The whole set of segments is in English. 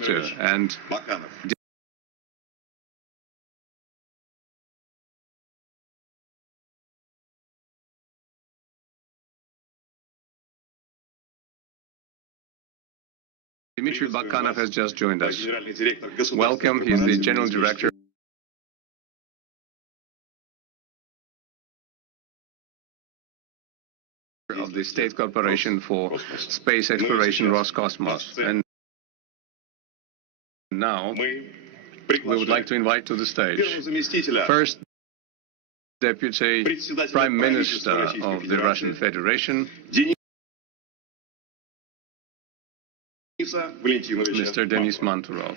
Director and Dmitry Bakanov has just joined us. Welcome. He's the General Director of the State Corporation for Space Exploration, Roscosmos. And now we would like to invite to the stage First Deputy Prime Minister of the Russian Federation, Mr. Denis Manturov.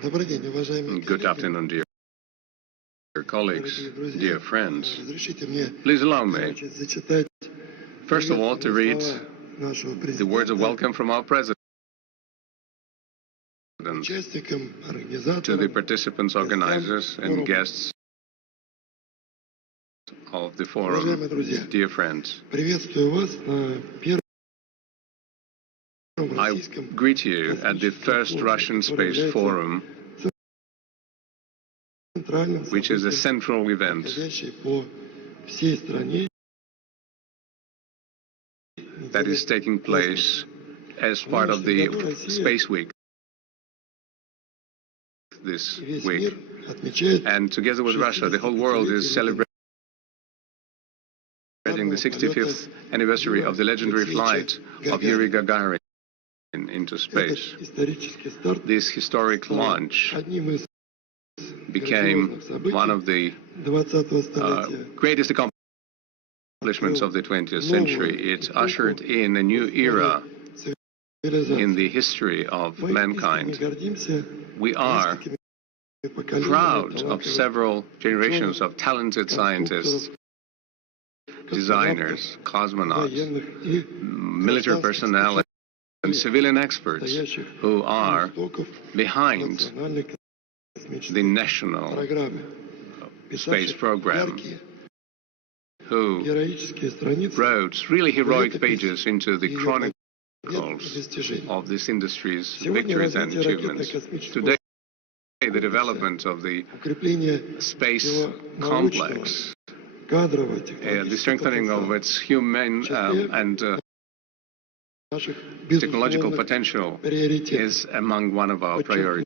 Good afternoon, dear colleagues, dear friends. Please allow me, first of all, to read the words of welcome from our President to the participants, organizers, and guests of the forum. Dear friends, I greet you at the first Russian Space Forum, which is a central event that is taking place as part of the Space Week this week. And together with Russia, the whole world is celebrating the 65th anniversary of the legendary flight of Yuri Gagarin into space. This historic launch became one of the greatest accomplishments of the 20th century. It ushered in a new era in the history of mankind. We are proud of several generations of talented scientists, designers, cosmonauts, military personnel, and civilian experts who are behind the national space program, who wrote really heroic pages into the chronicles of this industry's victories and achievements. Today, the development of the space complex, the strengthening of its human and technological potential is among one of our priorities.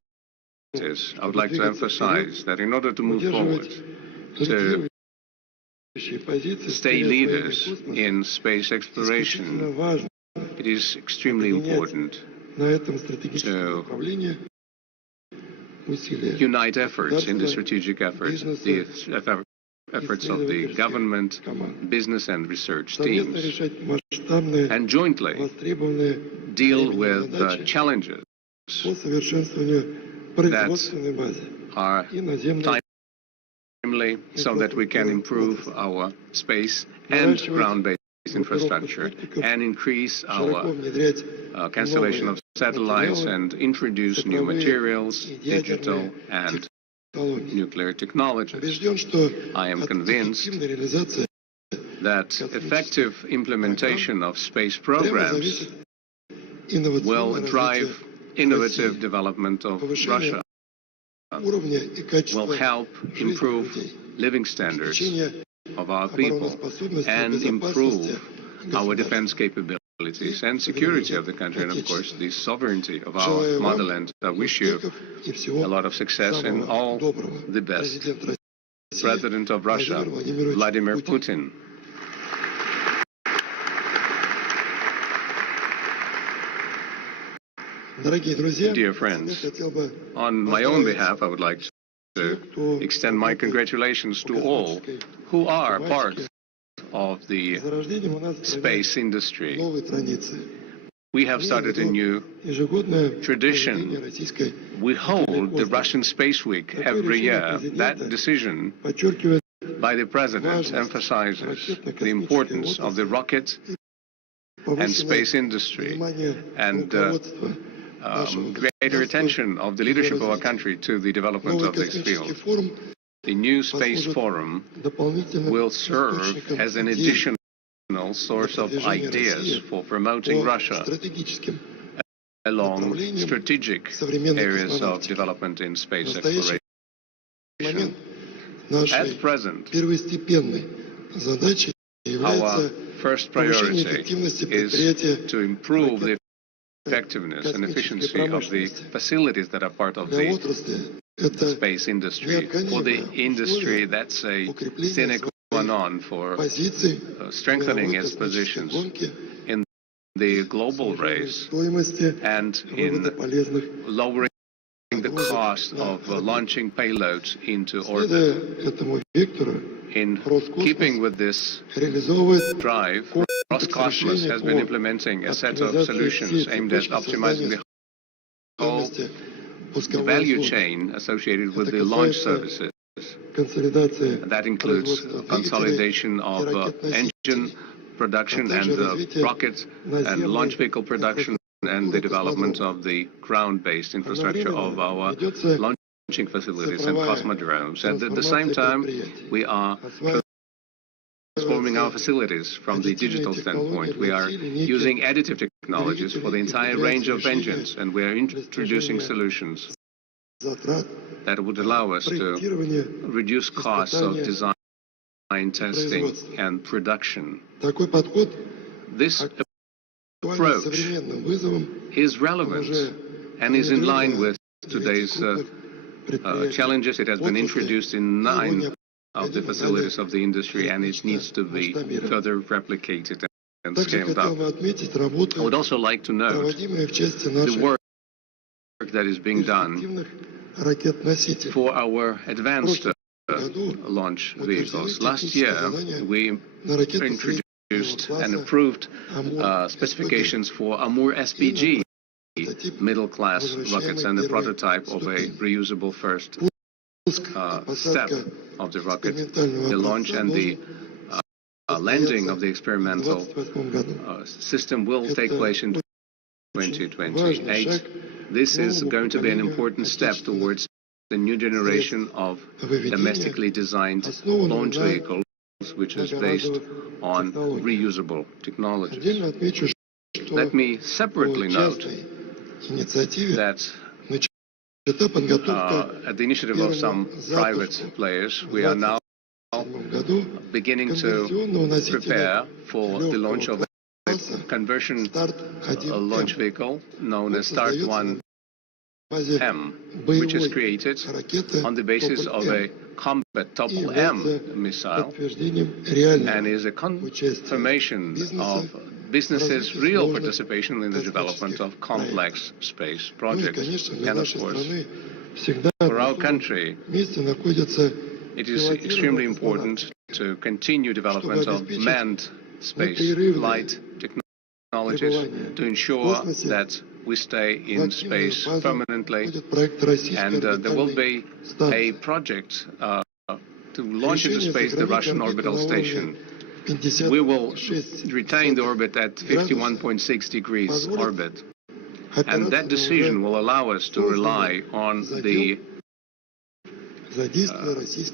I would like to emphasize that in order to move forward, to stay leaders in space exploration, it is extremely important to unite efforts in the strategic efforts, the efforts of the government, business and research teams, and jointly deal with challenges that are timely so that we can improve our space and ground-based infrastructure and increase our constellation of satellites and introduce new materials, digital and nuclear technologies. I am convinced that effective implementation of space programs will drive innovative development of Russia, will help improve living standards of our people and improve our defense capabilities and security of the country, and of course the sovereignty of our motherland. I wish you a lot of success and all the best. President of Russia, Vladimir Putin. Dear friends, on my own behalf, I would like to extend my congratulations to all who are part of the space industry. we have started a new tradition. We hold the Russian Space Week every year. That decision by the President emphasizes the importance of the rocket and space industry and greater attention of the leadership of our country to the development of this field. The new Space Forum will serve as an additional source of ideas for promoting Russia along strategic areas of development in space exploration. At present, our first priority is to improve the effectiveness and efficiency of the facilities that are part of the space industry. For the industry, that's a sine qua non for strengthening its positions in the global race and in lowering the cost of launching payloads into orbit. In keeping with this drive, Roscosmos has been implementing a set of solutions aimed at optimizing the whole value chain associated with the launch services. That includes consolidation of engine production and rocket and launch vehicle production and the development of the ground-based infrastructure of our launching facilities and cosmodromes. And at the same time, we are transforming our facilities from the digital standpoint. We are using additive technologies for the entire range of engines, and we are introducing solutions that would allow us to reduce costs of design, testing, and production. This approach is relevant and is in line with today's challenges. It has been introduced in 9 of the facilities of the industry, and it needs to be further replicated and scaled up. I would also like to note the work that is being done for our advanced launch vehicles. Last year, we introduced and approved specifications for Amur SPG middle-class rockets and the prototype of a reusable first step of the rocket. The launch and the landing of the experimental system will take place in 2028. This is going to be an important step towards the new generation of domestically designed launch vehicles, which is based on reusable technologies. Let me separately note that at the initiative of some private players, we are now beginning to prepare for the launch of a conversion launch vehicle known as Start-1M, which is created on the basis of a combat Topol-M missile and is a confirmation of businesses' real participation in the development of complex space projects. And of course, for our country, it is extremely important to continue development of manned space flight technologies to ensure that we stay in space permanently, and there will be a project to launch into space the Russian orbital station. We will retain the orbit at 51.6 degrees orbit, and that decision will allow us to rely on the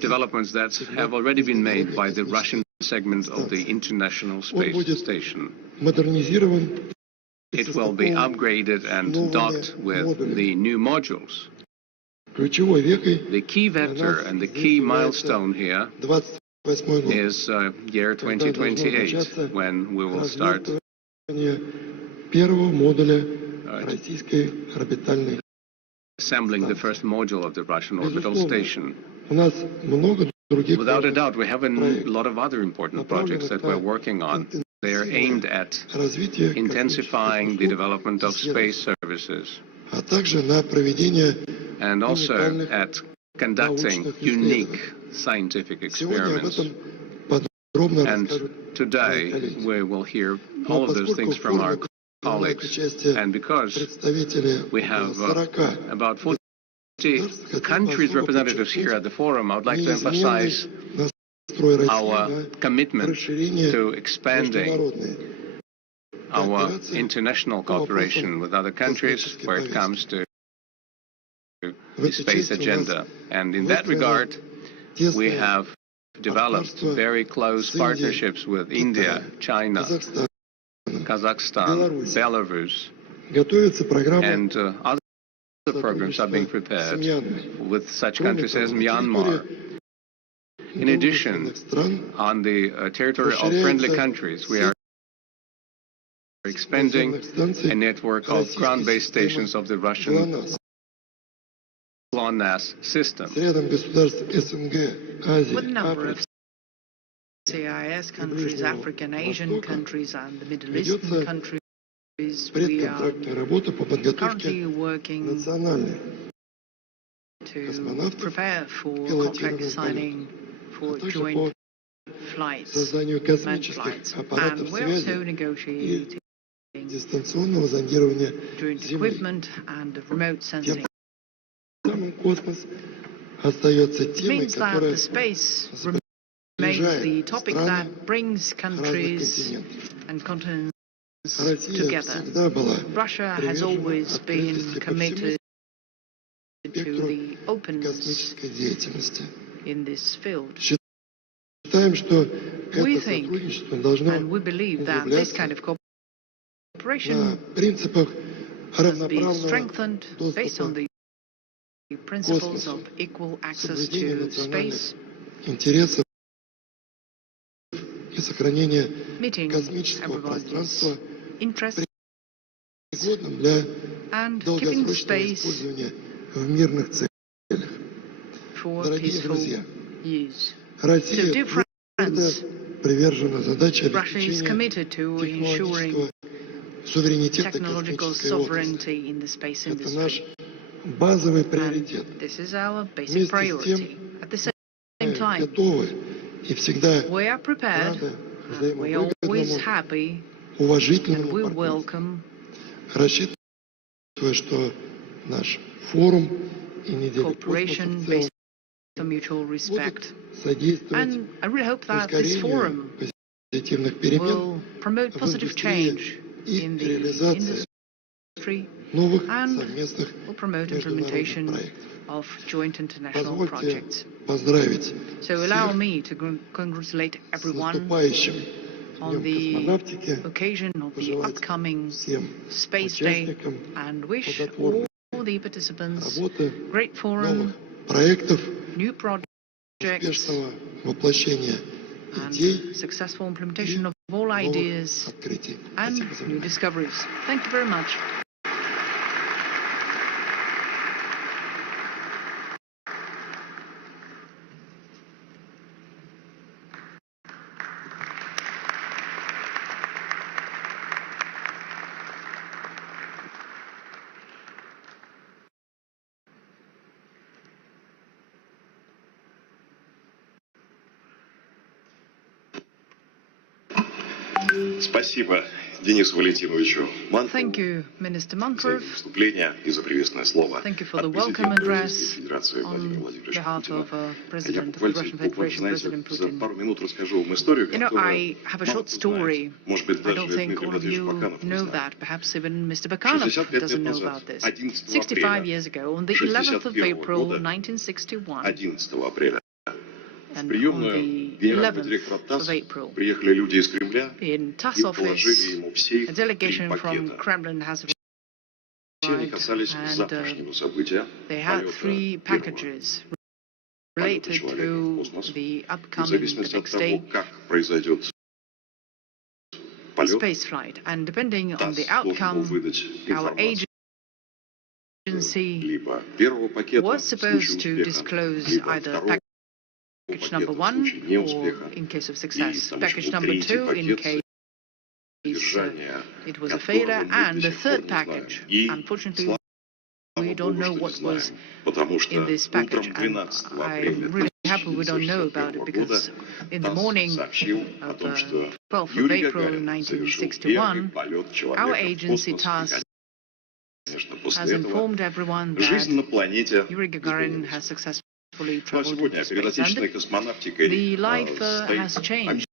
developments that have already been made by the Russian segment of the International Space Station. It will be upgraded and docked with the new modules. The key vector and the key milestone here is year 2028, when we will start assembling the first module of the Russian orbital station. Without a doubt, we have a lot of other important projects that we're working on. They are aimed at intensifying the development of space services and also at conducting unique scientific experiments. And today we will hear all of those things from our colleagues, and because we have about 40 countries representatives here at the forum, I would like to emphasize our commitment to expanding our international cooperation with other countries where it comes to the space agenda. And in that regard, we have developed very close partnerships with India, China, Kazakhstan, Belarus, and other programs are being prepared with such countries as Myanmar. In addition, on the territory of friendly countries, we are expanding a network of ground-based stations of the Russian GLONASS system. With a number of CIS countries, African, Asian countries, and the Middle Eastern countries, we are currently working to prepare for contract signing for joint flights, manned flights, and we're also negotiating joint equipment and remote sensing. It means that the space remains the topic that brings countries and continents together. Russia has always been committed to the openness in this field. We think and we believe that this kind of cooperation must be strengthened based on the principles of equal access to space, meeting everybody's interests, and keeping space for peaceful use. So, dear friends, Russia is committed to ensuring technological sovereignty in the space industry. And this is our basic priority. At the same time, we are prepared, and we are always happy, and we welcome cooperation based on mutual respect. And I really hope that this forum will promote positive change in the industry and will promote implementation of joint international projects. So allow me to congratulate everyone on the occasion of the upcoming Space Day and wish all the participants great forum, new projects, and successful implementation of all ideas and new discoveries. Thank you very much. Спасибо Денису Валентиновичу Мантову. Thank you, Minister Mantrov. Вступление и за приветственное слово. Thank you for the welcome address on behalf of President of the Russian Federation, President Putin. Пару минут расскажу вам историю, You know, I have a short story. I don't think all of you know that. Perhaps even Mr. Bakanov doesn't know about this. 65 years ago, on the 11th of April, 1961, and on the 11th of April, приехали люди из Кремля in TASS office, a delegation from Kremlin has arrived, and they had 3 packages related to the upcoming, the next day, space flight. And depending on the outcome, our agency was supposed to disclose either package number 1, or in case of success, package number 2, in case it was a failure, and the 3rd package. Unfortunately, we don't know what was in this package, and I'm really happy Zimbabwe, we don't know about it because in the morning of 12th of April 1961, our agency TASS has informed everyone that Yuri Gagarin has successfully traveled into space. And the life has changed.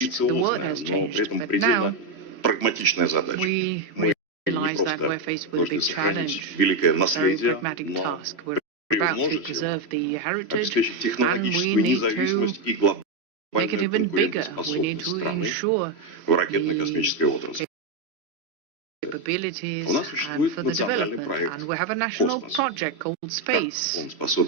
The world has changed. But now we realize that we're faced with a big challenge, a very pragmatic task. We're about to preserve the heritage, and we need to make it even bigger. We need to ensure the capabilities and for the development. And we have a national project called Space. So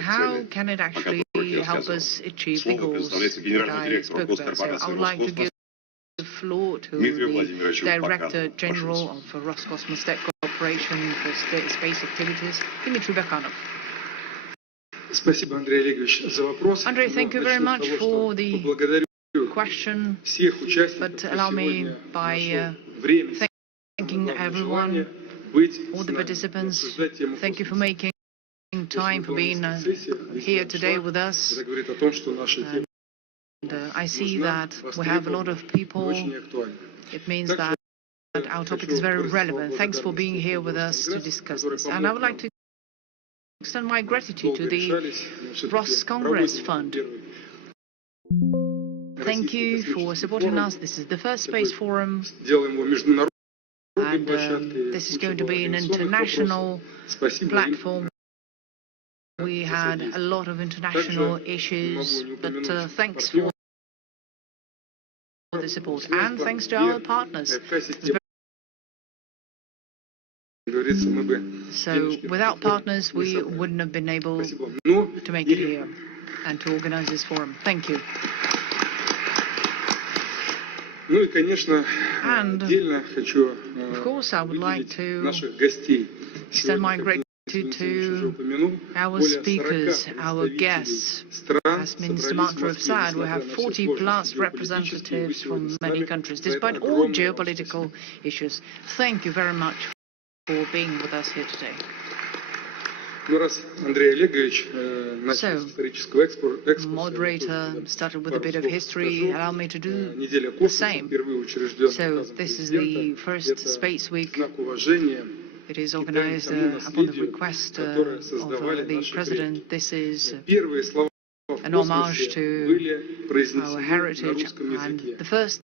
how can it actually help us achieve the goals that I spoke about? So I would like to give the floor to the Director General of Roscosmos State Corporation for Space Activities, Dmitry Bakanov. Andrei, thank you very much for the question, but allow me by thanking everyone, all the participants. Thank you for making time, for being here today with us. And I see that we have a lot of people. It means that our topic is very relevant. Thanks for being here with us to discuss this. And I would like to extend my gratitude to the Roscongress Fund. Thank you for supporting us. This is the first space forum, and this is going to be an international platform. We had a lot of international issues, but thanks for the support, and thanks to our partners. So without partners, we wouldn't have been able to make it here and to organize this forum. Thank you. And of course, I would like to extend my gratitude to our speakers, our guests. As Minister Matrov said, we have 40+ representatives from many countries, despite all geopolitical issues. Thank you very much for being with us here today. So, moderator started with a bit of history. Allow me to do the same. So, this is the first Space Week. It is organized upon the request of the President. This is an homage to our heritage. And the first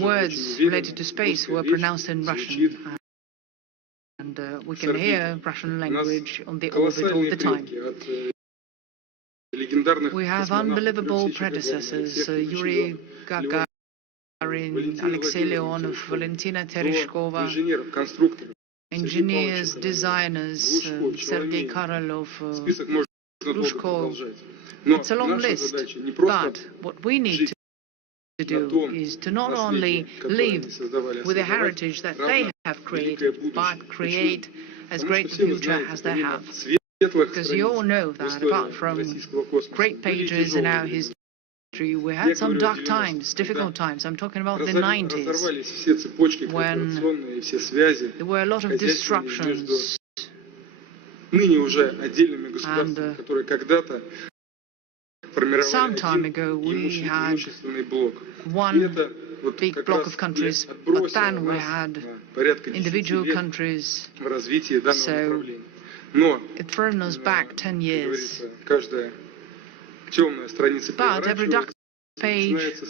words related to space were pronounced in Russian. And we can hear Russian language on the orbit all the time. We have unbelievable predecessors, Yuri Gagarin, Alexei Leonov, Valentina Tereshkova, engineers, designers, Sergei Korolev, Rushko. It's a long list, but what we need to do is to not only live with the heritage that they have created, but create as great a future as they have. Because you all know that apart from great pages in our history, we had some dark times, difficult times. I'm talking about the 90s, when there were a lot of disruptions. And some time ago we had one big block of countries, but then we had individual countries, so it thrown us back 10 years. But every dark page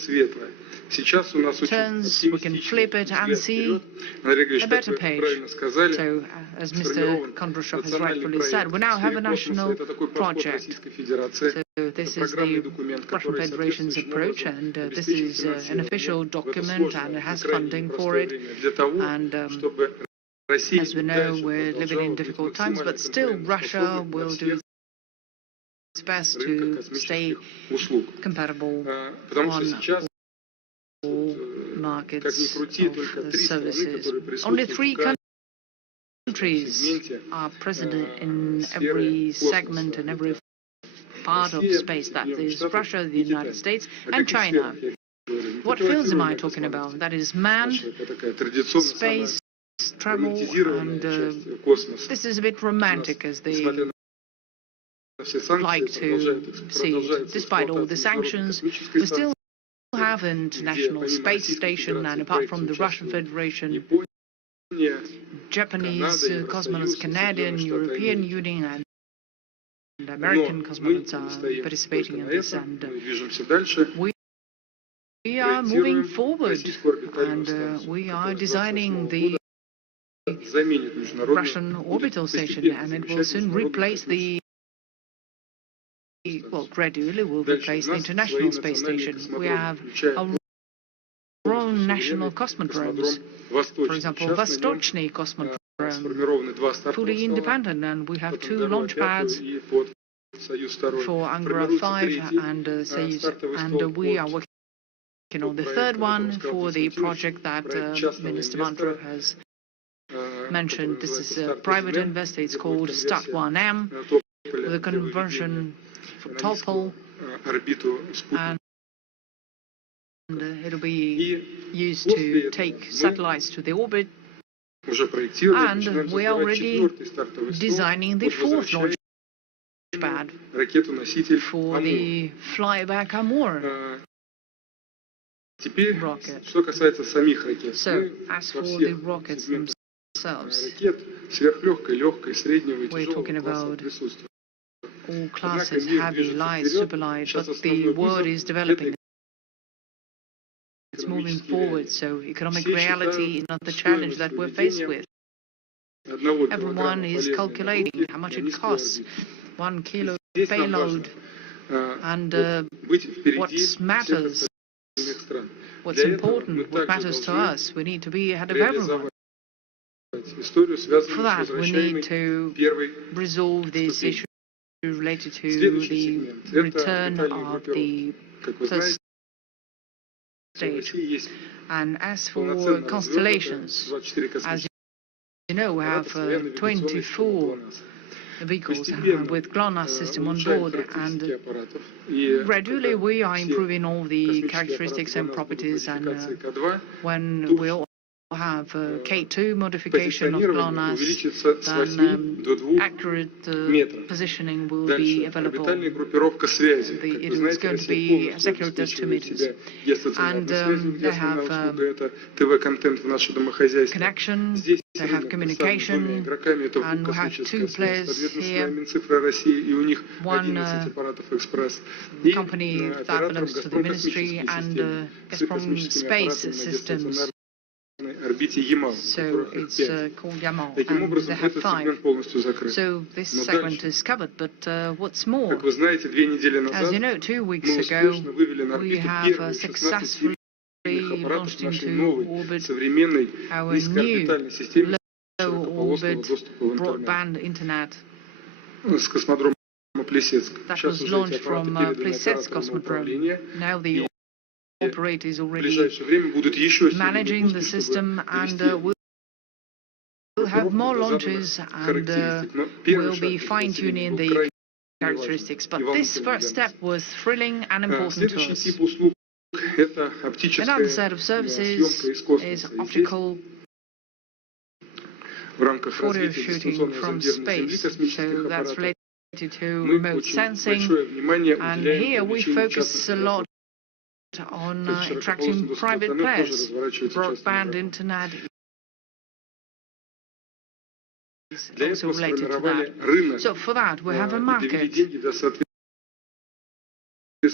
turns, we can flip it and see a better page. So, as Mr. Kondrashov has rightfully said, we now have a national project. So this is the Russian Federation's approach, and this is an official document, and it has funding for it. And as we know, we're living in difficult times, but still Russia will do its best to stay compatible on all markets of services. Only 3 countries are present in every segment and every part of space. That is Russia, the United States, and China. What fields am I talking about? That is manned space travel, and this is a bit romantic, as the like to see it. Despite all the sanctions, we still have an international space station, and apart from the Russian Federation, Japanese cosmonauts, Canadian, European Union, and American cosmonauts are participating in this, and we are moving forward, and we are designing the Russian orbital station, and it will soon replace gradually will replace the International Space Station. We have our own national cosmodromes, for example, Vostochny cosmodrome, fully independent, and we have 2 launch pads for Angara 5 and Soyuz, and we are working on the 3rd one for the project that Minister Mantrov has mentioned. This is a private investor. It's called STAT-1M, with a conversion for TOPL, and it'll be used to take satellites to the orbit. And we are already designing the 4th launch pad for the flyback Amur rocket. So, as for the rockets themselves, we're talking about all classes, heavy, light, super light, but the world is developing. It's moving forward, so economic reality is not the challenge that we're faced with. Everyone is calculating how much it costs, 1 kilo payload, and what matters, what's important, what matters to us. We need to be ahead of everyone. For that, we need to resolve this issue related to the return of the first stage. And as for constellations, as you know, we have 24 vehicles with GLONASS system on board, and gradually we are improving all the characteristics and properties, and when we all have K2 modification of GLONASS, then accurate positioning will be available. It's going to be as accurate as 2 meters. And they have connection, they have communication, and we have 2 players here. One company that belongs to the ministry, and Gazprom Space Systems. So it's called Yamal, and they have 5. So this segment is covered, but what's more, as you know, 2 weeks ago, we have successfully launched into orbit our new low-orbit broadband internet that was launched from Plesetsk Cosmodrome. Now the operator is already managing the system, and we'll have more launches, and we'll be fine-tuning the characteristics. But this first step was thrilling and important to us. Another set of services is optical photo shooting from space, so that's related to remote sensing, and here we focus a lot on attracting private players. Broadband internet is also related to that. So for that we have a market,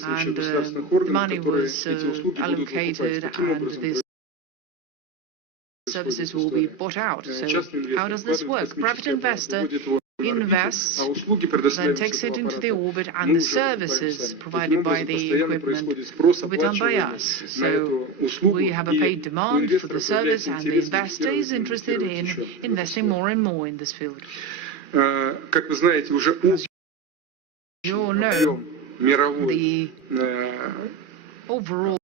and money was allocated, and these services will be bought out. So how does this work? Private investor invests, then takes it into the orbit, and the services provided by the equipment will be done by us. So we have a paid demand for the service, and the investor is interested in investing more and more in this field. As you all know, the overall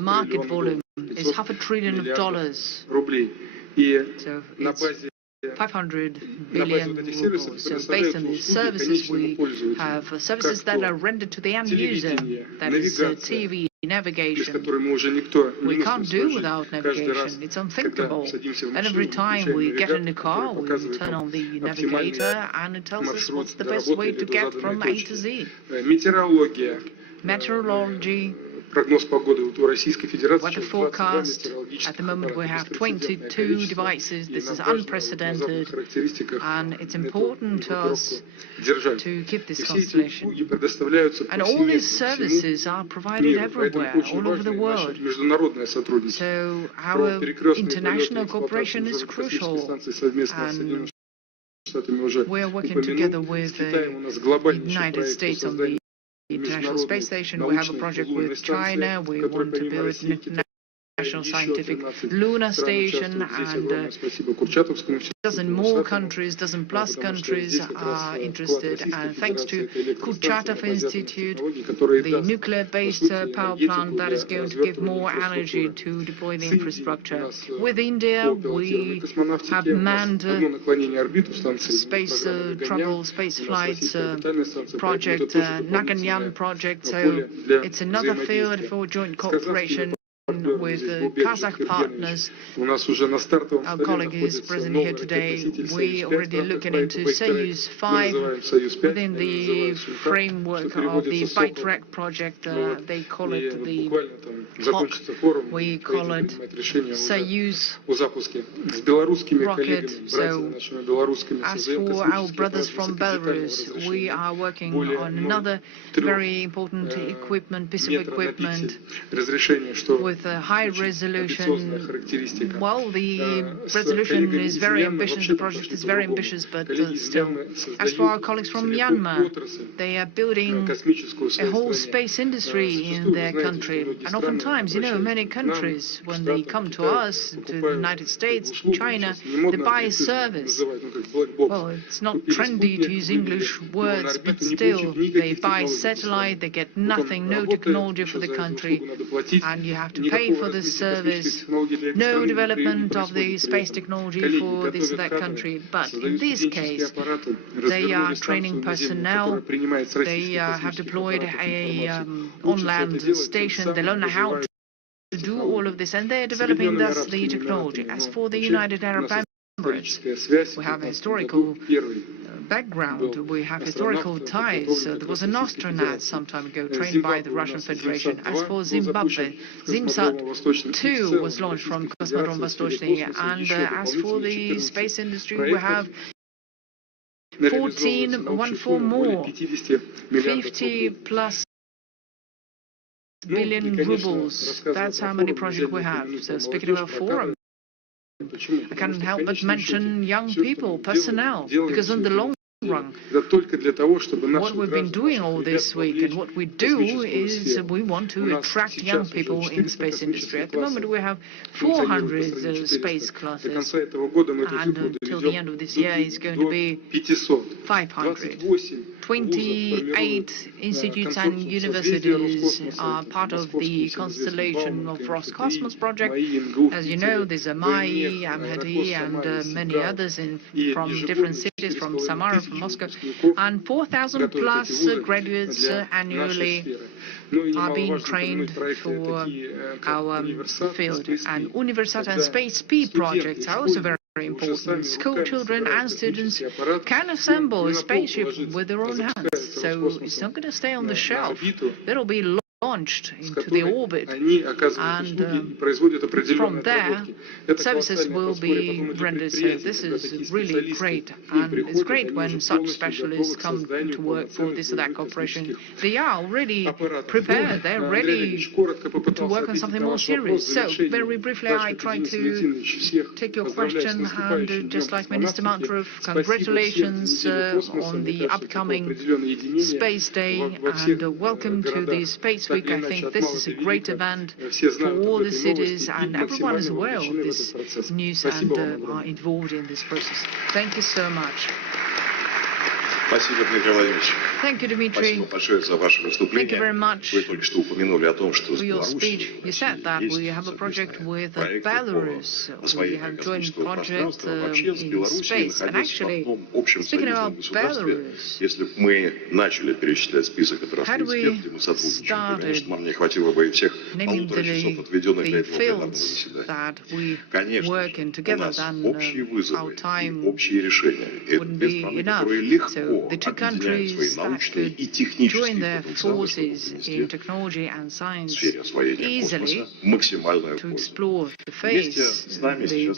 market volume is $500 billion. So it's 500 billion rubles. So based on these services, we have services that are rendered to the end user, that is TV, navigation. We can't do without navigation. It's unthinkable. And every time we get in the car, we turn on the navigator and it tells us what's the best way to get from A to Z. Meteorology, weather forecast. At the moment we have 22 devices. This is unprecedented, and it's important to us to keep this constellation. And all these services are provided everywhere, all over the world. So our international cooperation is crucial, and we are working together with the United States on the International Space Station. We have a project with China. We want to build an National Scientific Lunar Station, and dozen more countries, dozen plus countries are interested. And thanks to Kurchatov Institute, the nuclear-based power plant that is going to give more energy to deploy the infrastructure. With India, we have manned space travel, space flights project, Naganyaan project. So it's another field for joint cooperation with Kazakh partners. Our colleague is present here today. We already looking into Soyuz 5 within the framework of the BITREC project. They call it the clock. We call it Soyuz rocket. So as for our brothers from Belarus, we are working on another very important equipment, piece of equipment with a high resolution. Well, the resolution is very ambitious, the project is very ambitious, but still. As for our colleagues from Myanmar, they are building a whole space industry in their country. And oftentimes, you know, many countries, when they come to us, to the United States, China, they buy a service. Well, it's not trendy to use English words, but still, they buy satellite, they get nothing, no technology for the country, and you have to pay for the service, no development of the space technology for this or that country. But in this case, they are training personnel, they have deployed a on-land station, they learn how to do all of this, and they are developing thus the technology. As for the United Arab Emirates, we have a historical background, we have historical ties. There was an astronaut some time ago trained by the Russian Federation. As for Zimbabwe, Zimsat 2 was launched from Cosmodrome Vostochny, and as for the space industry, we have 14 more, 50 plus billion rubles. That's how many projects we have. So speaking about forum, I can't help but mention young people, personnel, because in the long run, what we've been doing all this week and what we do is we want to attract young people in the space industry. At the moment we have 400 space classes, and until the end of this year it's going to be 500. 28 institutes and universities are part of the constellation of Roscosmos project. As you know, there's Amai, Amhadi, and many others from different cities, from Samara, from Moscow, and 4,000 plus graduates annually are being trained for our field. And Universitat and Space P projects are also very important. School children and students can assemble a spaceship with their own hands, so it's not going to stay on the shelf. It'll be launched into the orbit, and from there services will be rendered. So this is really great, and it's great when such specialists come to work for this or that corporation. They are already prepared, they're ready to work on something more serious. So very briefly I try to take your question, and just like Minister Mantrov, congratulations on the upcoming Space Day, and welcome to the Space Week. I think this is a great event for all the cities, and everyone is aware of this news and are involved in this process. Thank you so much. Спасибо, Дмитрий Владимирович. Thank you, Dmitry. Thank you very much for your speech. You said that we have a project with Belarus. We have joint project in space. And actually, speaking about Belarus, had we started naming the fields that we work in together, then our time wouldn't be enough. So the two countries that could join their forces in technology and science easily to explore the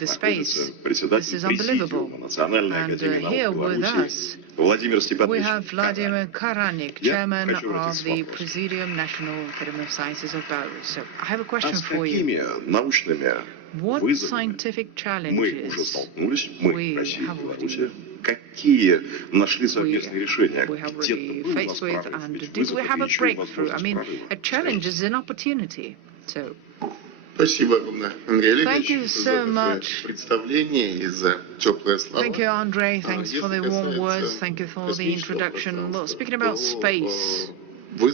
space. This is unbelievable. And here with us, we have Vladimir Karanik, chairman of the Presidium National Academy of Sciences of Belarus. So I have a question for you. What scientific challenges we have already faced with, and did we have a breakthrough? I mean, a challenge is an opportunity. So thank you so much. Thank you, Andrei. Thanks for the warm words. Thank you for the introduction. Well, speaking about space, well,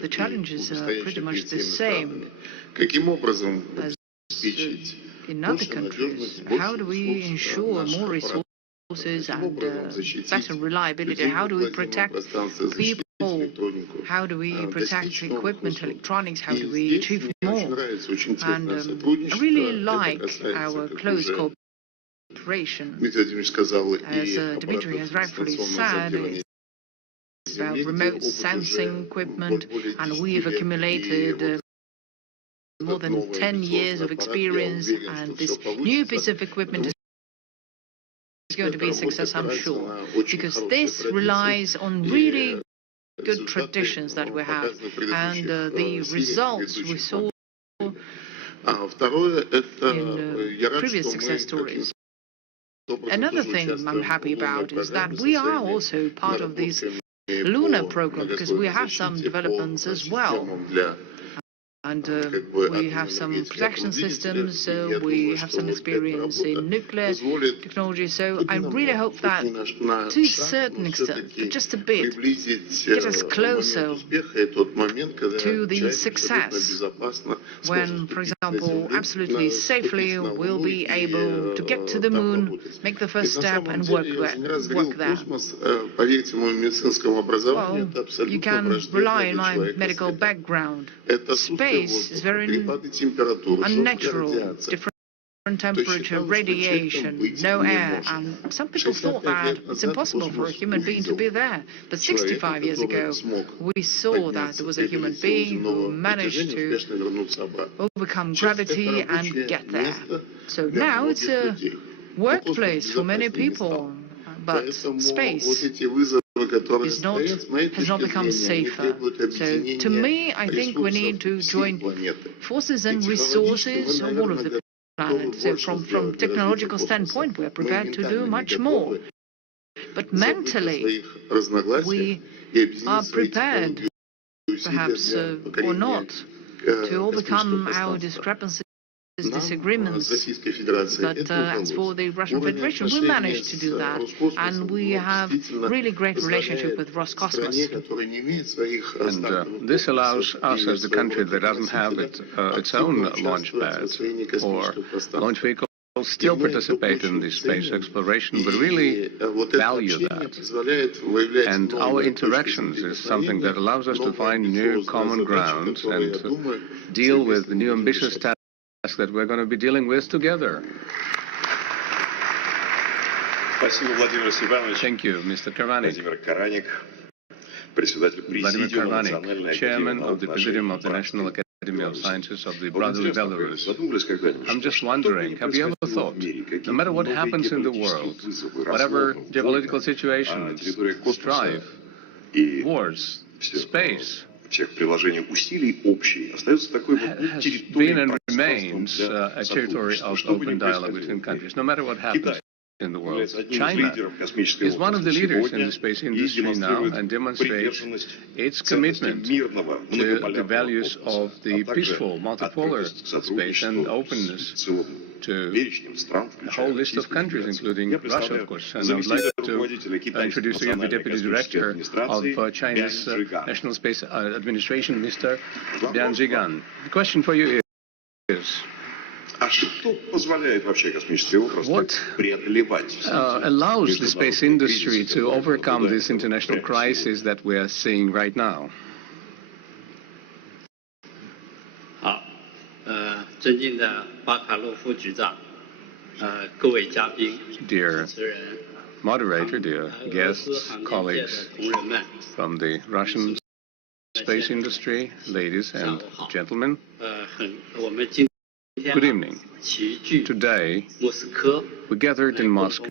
the challenges are pretty much the same as in other countries. How do we ensure more resources and better reliability? How do we protect people? How do we protect equipment, electronics? How do we achieve more? And I really like our close cooperation. As Dmitry has rightfully said, it's about remote sensing equipment, and we've accumulated more than 10 years of experience, and this new piece of equipment is going to be a success, I'm sure, because this relies on really good traditions that we have, and the results we saw in previous success stories. Another thing I'm happy about is that we are also part of this lunar program, because we have some developments as well. And we have some protection systems, we have some experience in nuclear technology, so I really hope that to a certain extent, just a bit, get us closer to the success when, for example, absolutely safely we'll be able to get to the moon, make the first step and work there. Well, you can rely on my medical background. Space is very unnatural, different temperature, radiation, no air, and some people thought that it's impossible for a human being to be there. But 65 years ago, we saw that there was a human being who managed to overcome gravity and get there. So now it's a workplace for many people, but space has not become safer. So to me, I think we need to join forces and resources of all of the planet. So from technological standpoint, we are prepared to do much more. But mentally, we are prepared, perhaps or not, to overcome our discrepancies, disagreements, but as for the Russian Federation, we managed to do that, and we have really great relationship with Roscosmos. And this allows us, as the country that doesn't have its own launch pads or launch vehicles, still participate in the space exploration, but really value that. And our interactions is something that allows us to find new common grounds and to deal with the new ambitious tasks that we're going to be dealing with together. Thank you, Mr. Karanik. Vladimir Karanik, chairman of the Presidium of the National Academy of Sciences of the brotherly Belarus. I'm just wondering, have you ever thought, no matter what happens in the world, whatever geopolitical situation, strife, wars, space, has been and remains a territory of open dialogue between countries, no matter what happens in the world. China is one of the leaders in the space industry now and demonstrates its commitment to the values of the peaceful, multipolar space and openness to перечнем стран, a whole list of countries, including Russia, of course. And I would like to introduce to you the Deputy Director of China's National Space Administration, Mr. Bian Zhigang. The question for you is, what allows the space industry to overcome this international crisis that we are seeing right now? Dear moderator, dear guests, colleagues from the Russian space industry, ladies and gentlemen, good evening. Today, we gathered in Moscow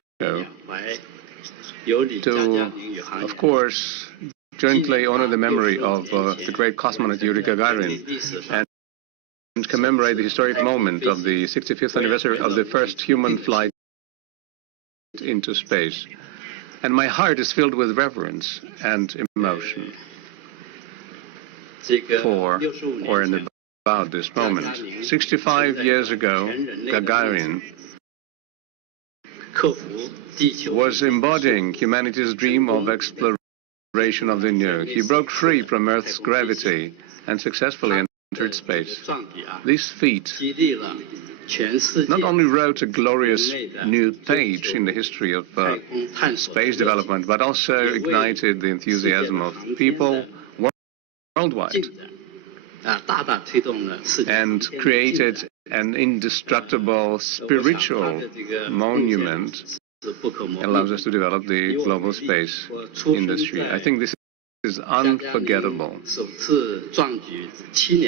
to, of course, jointly honor the memory of the great cosmonaut Yuri Gagarin and commemorate the historic moment of the 65th anniversary of the first human flight into space. And my heart is filled with reverence and emotion for or in about this moment. 65 years ago, Gagarin was embodying humanity's dream of exploration of the new. He broke free from Earth's gravity and successfully entered space. This feat not only wrote a glorious new page in the history of space development, but also ignited the enthusiasm of people worldwide and created an indestructible spiritual monument that allows us to develop the global space industry. I think this is unforgettable.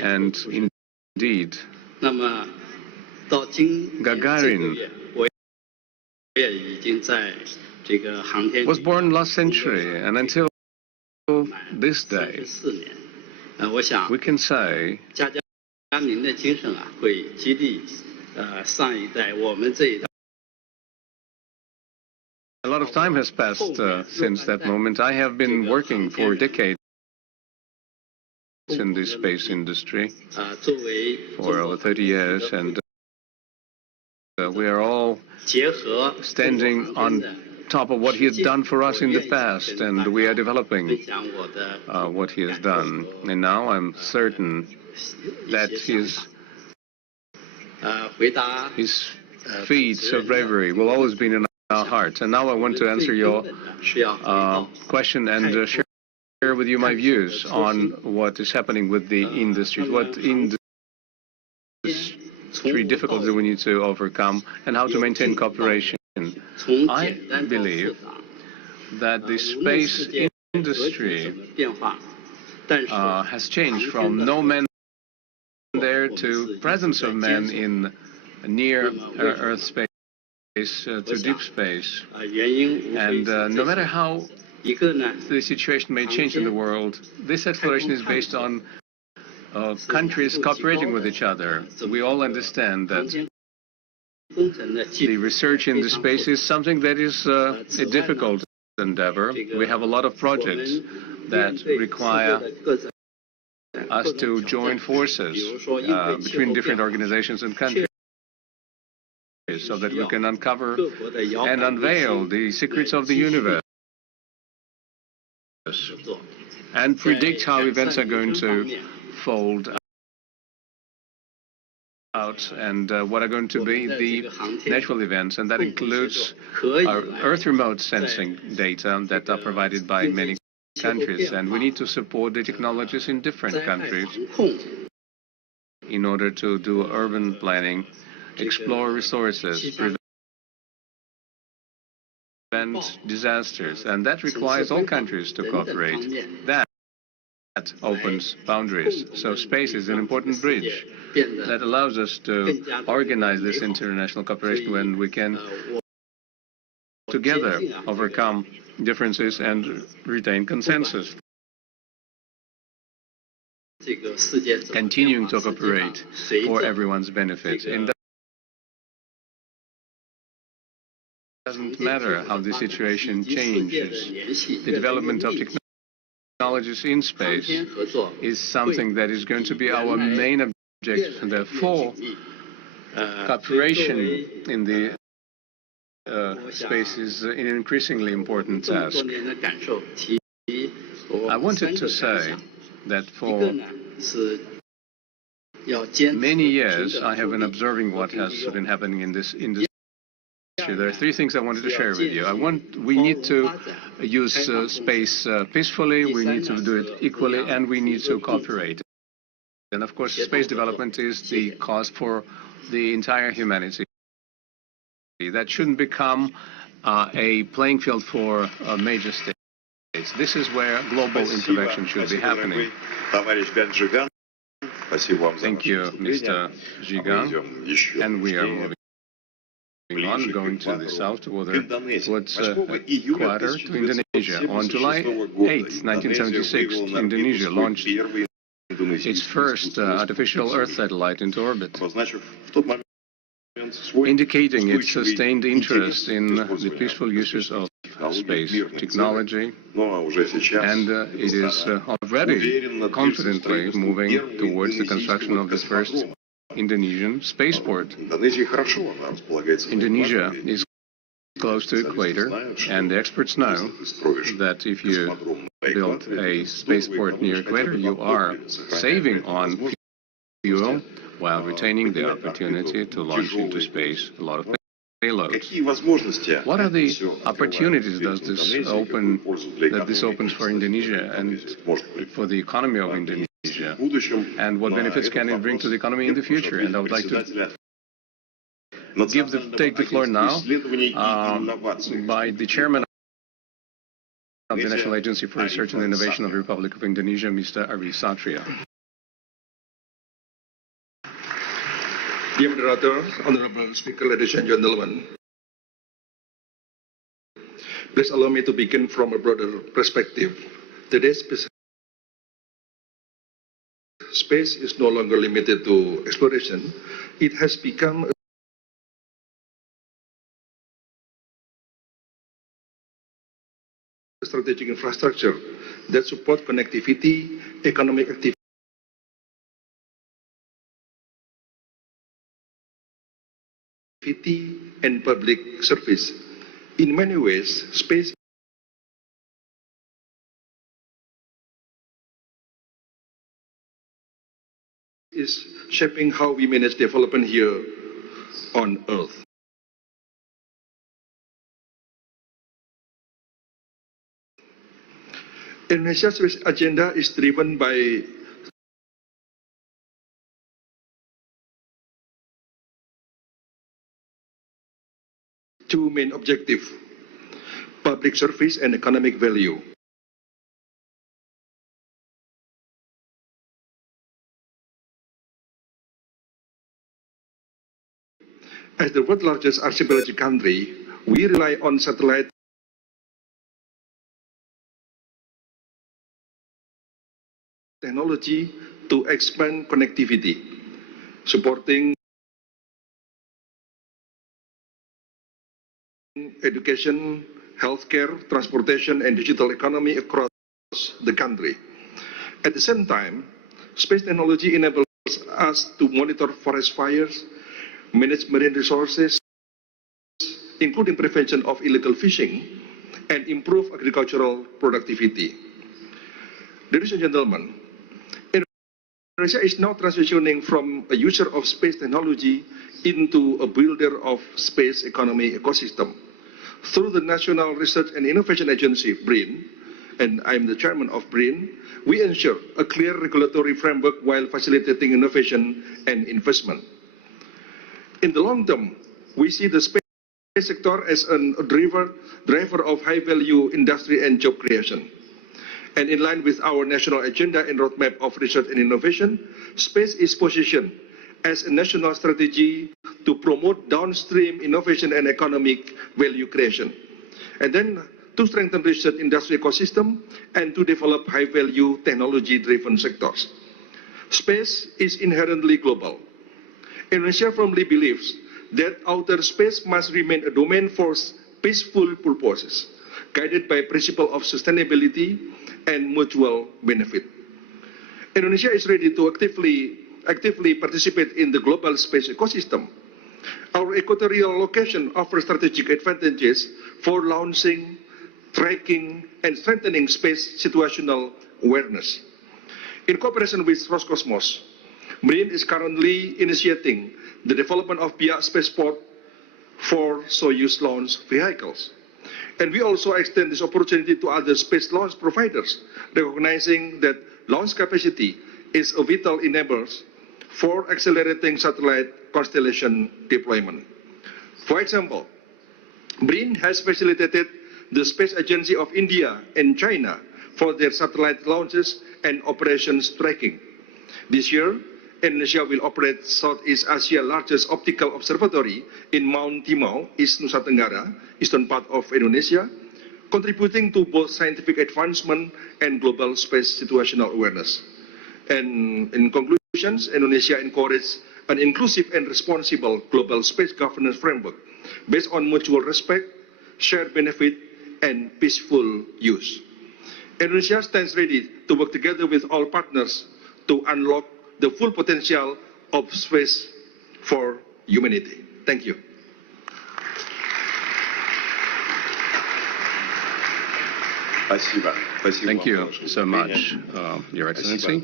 And indeed, Gagarin was born last century, and until this day, we can say a lot of time has passed since that moment. I have been working for decades in the space industry for over 30 years, and we are all standing on top of what he has done for us in the past, and we are developing what he has done. And now I'm certain that his feats of bravery will always be in our hearts. And now I want to answer your question and share with you my views on what is happening with the industry, what industry difficulties we need to overcome, and how to maintain cooperation. I believe that the space industry has changed from no man there to presence of men in near Earth space to deep space. And no matter how the situation may change in the world, this exploration is based on countries cooperating with each other. We all understand that the research in the space is something that is a difficult endeavor. We have a lot of projects that require us to join forces between different organizations and countries so that we can uncover and unveil the secrets of the universe and predict how events are going to fold out and what are going to be the natural events, and that includes our Earth remote sensing data that are provided by many countries, and we need to support the technologies in different countries in order to do urban planning, explore resources, prevent disasters, and that requires all countries to cooperate. That opens boundaries. So space is an important bridge that allows us to organize this international cooperation when we can together overcome differences and retain consensus. Continuing to cooperate for everyone's benefit. It doesn't matter how the situation changes. The development of technologies in space is something that is going to be our main objective. Therefore, Cooperation in the space is an increasingly important task. I wanted to say that for many years I have been observing what has been happening in this industry. There are three things I wanted to share with you. We need to use space peacefully, we need to do it equally, and we need to cooperate. And of course, space development is the cause for the entire humanity. That shouldn't become a playing field for major states. This is where global intervention should be happening. Thank you, Mr. Zhigang. And we are moving on, going to the south towards Equator to Indonesia. On July 8, 1976, Indonesia launched its first artificial Earth satellite into orbit, indicating its sustained interest in the peaceful uses of space technology, and it is already confidently moving towards the construction of the first Indonesian spaceport. Indonesia is close to equator, and the experts know that if you build a spaceport near equator, you are saving on fuel while retaining the opportunity to launch into space a lot of payloads. What are the opportunities that this opens for Indonesia and for the economy of Indonesia? And what benefits can it bring to the economy in the future? And I would like to take the floor now by the chairman of the National Agency for Research and Innovation of the Republic of Indonesia, Mr. Arif Satria. Dear Moderator, Honorable Speaker, ladies and gentlemen, please allow me to begin from a broader perspective. Today, space is no longer limited to exploration. It has become a strategic infrastructure that supports connectivity, economic activity, and public service. In many ways, space is shaping how we manage development here on Earth. Indonesia's space agenda is driven by two main objectives: public service and economic value. As the world's largest archipelagic country, we rely on satellite technology to expand connectivity, supporting education, healthcare, transportation, and digital economy across the country. At the same time, space technology enables us to monitor forest fires, manage marine resources, including prevention of illegal fishing, and improve agricultural productivity. Ladies and gentlemen, Indonesia is now transitioning from a user of space technology into a builder of space economy ecosystem. Through the National Research and Innovation Agency, BRIN, and I'm the chairman of BRIN, we ensure a clear regulatory framework while facilitating innovation and investment. In the long term, we see the space sector as a driver of high-value industry and job creation. And in line with our national agenda and roadmap of research and innovation, space is positioned as a national strategy to promote downstream innovation and economic value creation. And then to strengthen research industry ecosystem and to develop high-value technology-driven sectors. Space is inherently global. Indonesia firmly believes that outer space must remain a domain for peaceful purposes, guided by principle of sustainability and mutual benefit. Indonesia is ready to actively participate in the global space ecosystem Our equatorial location offers strategic advantages for launching, tracking, and strengthening space situational awareness. In cooperation with Roscosmos, BRIN is currently initiating the development of Bian spaceport for Soyuz launch vehicles. And we also extend this opportunity to other space launch providers, recognizing that launch capacity is a vital enabler for accelerating satellite constellation deployment. For example, BRIN has facilitated the Space Agency of India and China for their satellite launches and operations tracking. This year, Indonesia will operate Southeast Asia's largest optical observatory in Mount Timau, East Nusa Tenggara, eastern part of Indonesia, contributing to both scientific advancement and global space situational awareness. And in conclusions, Indonesia encourages an inclusive and responsible global space governance framework based on mutual respect, shared benefit, and peaceful use. Indonesia stands ready to work together with all partners to unlock the full potential of space for humanity. Thank you. Thank you so much, Your Excellency.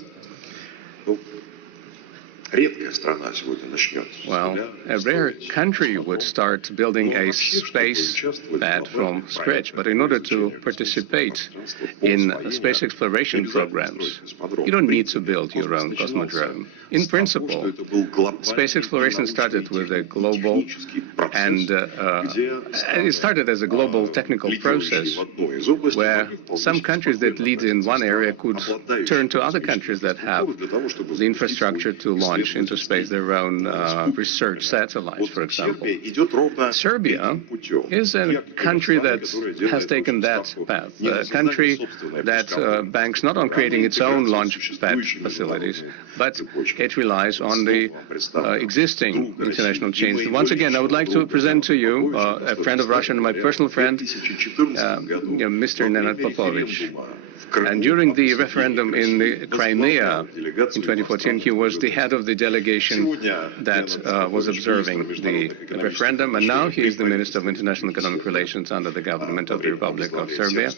Well, a rare country would start building a space pad from scratch, but in order to participate in space exploration programs, you don't need to build your own cosmodrome. In principle, space exploration started with a global and it started as a global technical process where some countries that lead in one area could turn to other countries that have the infrastructure to launch into space their own research satellites, for example. Serbia is a country that has taken that path, a country that banks not on creating its own launch pad facilities, but it relies on the existing international chains. Once again, I would like to present to you a friend of Russia and my personal friend, Mr. Nenad Popovic. And during the referendum in the Crimea in 2014, he was the head of the delegation that was observing the referendum, and now he is the Minister of International Economic Relations under the government of the Republic of Serbia,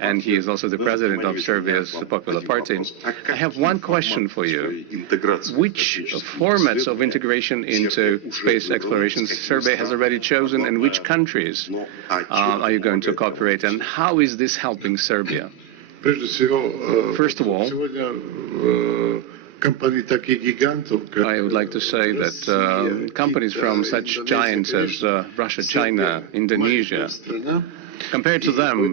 and he is also the President of Serbia's Popular Party. I have one question for you. Which formats of integration into space exploration Serbia has already chosen, and which countries are you going to cooperate, and how is this helping Serbia? First of all, I would like to say that companies from such giants as Russia, China, Indonesia, compared to them,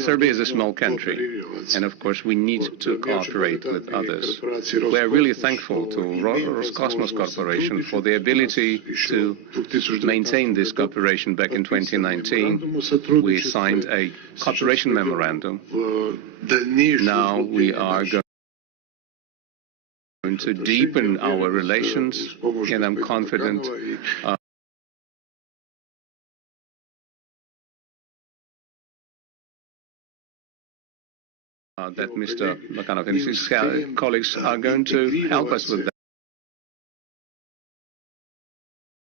Serbia is a small country, and of course we need to cooperate with others. We are really thankful to Roscosmos Corporation for the ability to maintain this cooperation. Back in 2019, we signed a cooperation memorandum. Now we are going to deepen our relations, and I'm confident that Mr. Bakanov and his colleagues are going to help us with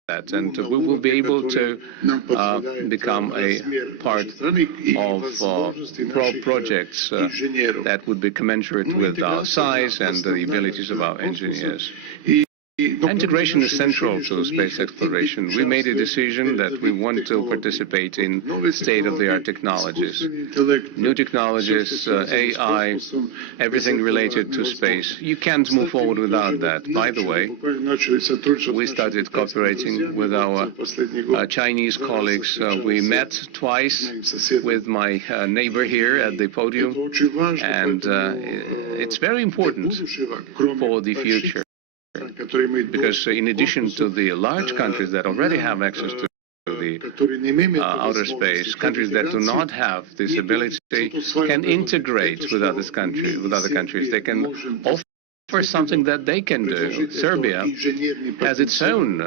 that, and we will be able to become a part of projects that would be commensurate with our size and the abilities of our engineers. Integration is central to space exploration. We made a decision that we want to participate in state-of-the-art technologies. New technologies, AI, everything related to space. You can't move forward without that. By the way, we started cooperating with our Chinese colleagues. We met twice with my neighbor here at the podium, and it's very important for the future. Because in addition to the large countries that already have access to the outer space, countries that do not have this ability can integrate with other countries. They can offer something that they can do. Serbia has its own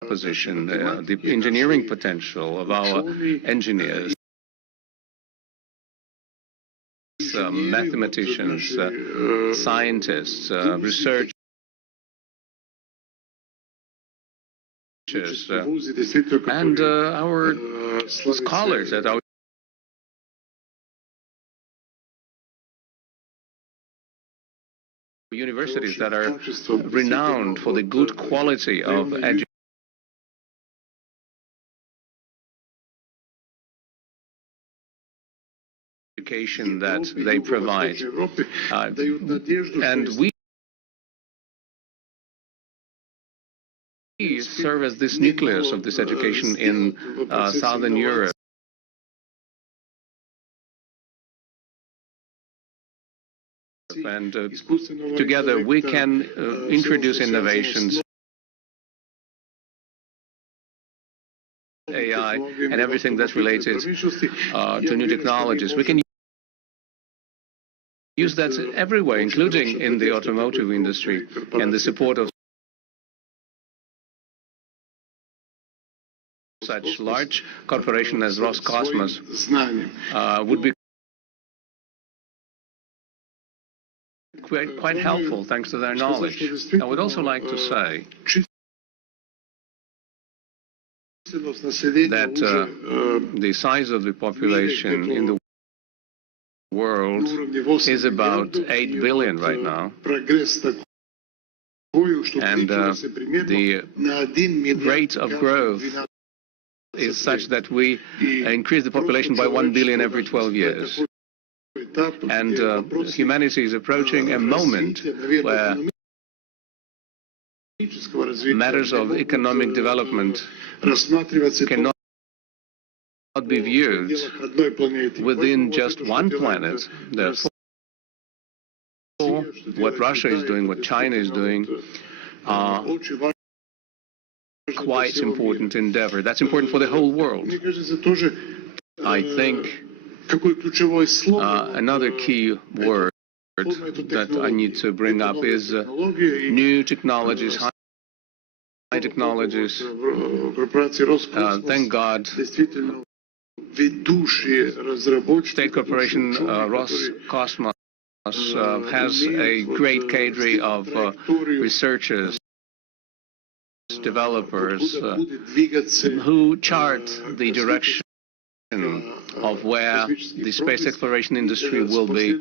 proposition, the engineering potential of our engineers, mathematicians, scientists, researchers. and our scholars at our universities that are renowned for the good quality of education that they provide. And we serve as this nucleus of this education in Southern Europe. And together we can introduce innovations, AI, and everything that's related to new technologies. We can use that everywhere, including in the automotive industry, and the support of such large corporation as Roscosmos would be quite helpful thanks to their knowledge. I would also like to say that the size of the population in the world is about 8 billion right now. And the rate of growth is such that we increase the population by 1 billion every 12 years. And humanity is approaching a moment where matters of economic development cannot be viewed within just one planet. Therefore, what Russia is doing, what China is doing, are quite important endeavor. That's important for the whole world. I think another key word that I need to bring up is new technologies, high technologies. Thank God, state corporation Roscosmos has a great cadre of researchers, developers who chart the direction of where the space exploration industry will be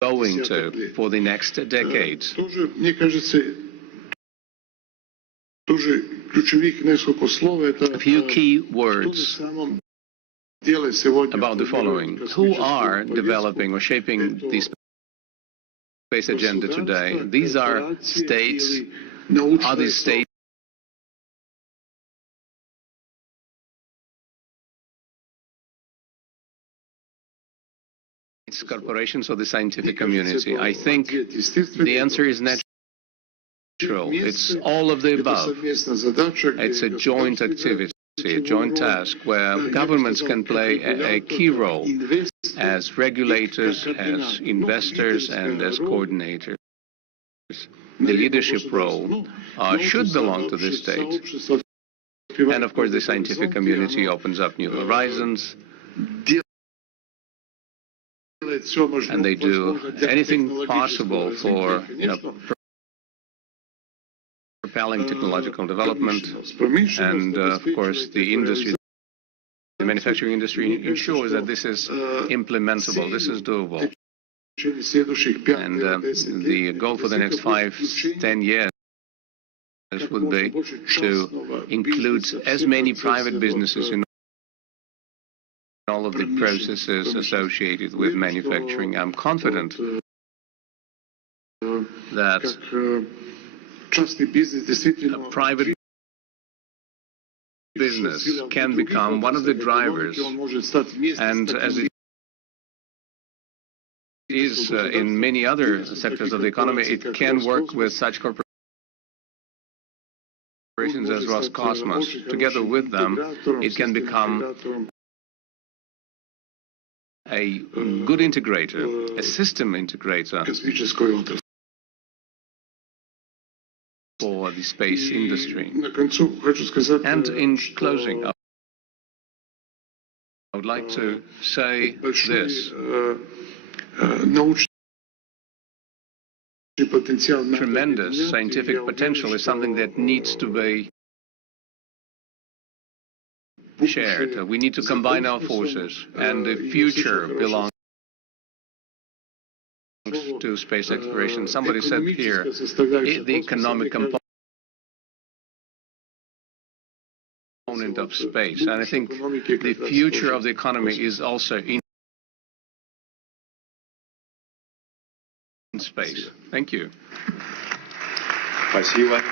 going to for the next decades. A few key words about the following. Who are developing or shaping the space agenda today? These are states. Are these states corporations or the scientific community? I think the answer is natural. It's all of the above. It's a joint activity, a joint task where governments can play a key role as regulators, as investors, and as coordinators. The leadership role should belong to the state. And of course, the scientific community opens up new horizons. And they do anything possible for propelling technological development. And of course, the industry, the manufacturing industry ensures that this is implementable, this is doable. And the goal for the next 5-10 years would be to include as many private businesses in all of the processes associated with manufacturing. I'm confident that a private business can become one of the drivers, and as it is in many other sectors of the economy, it can work with such corporations as Roscosmos. Together with them, it can become a good integrator, a system integrator for the space industry. And in closing, I would like to say this. Tremendous scientific potential is something that needs to be shared. We need to combine our forces, and the future belongs to space exploration. Somebody said here, the economic component of space, and I think the future of the economy is also in space. Thank you. Спасибо.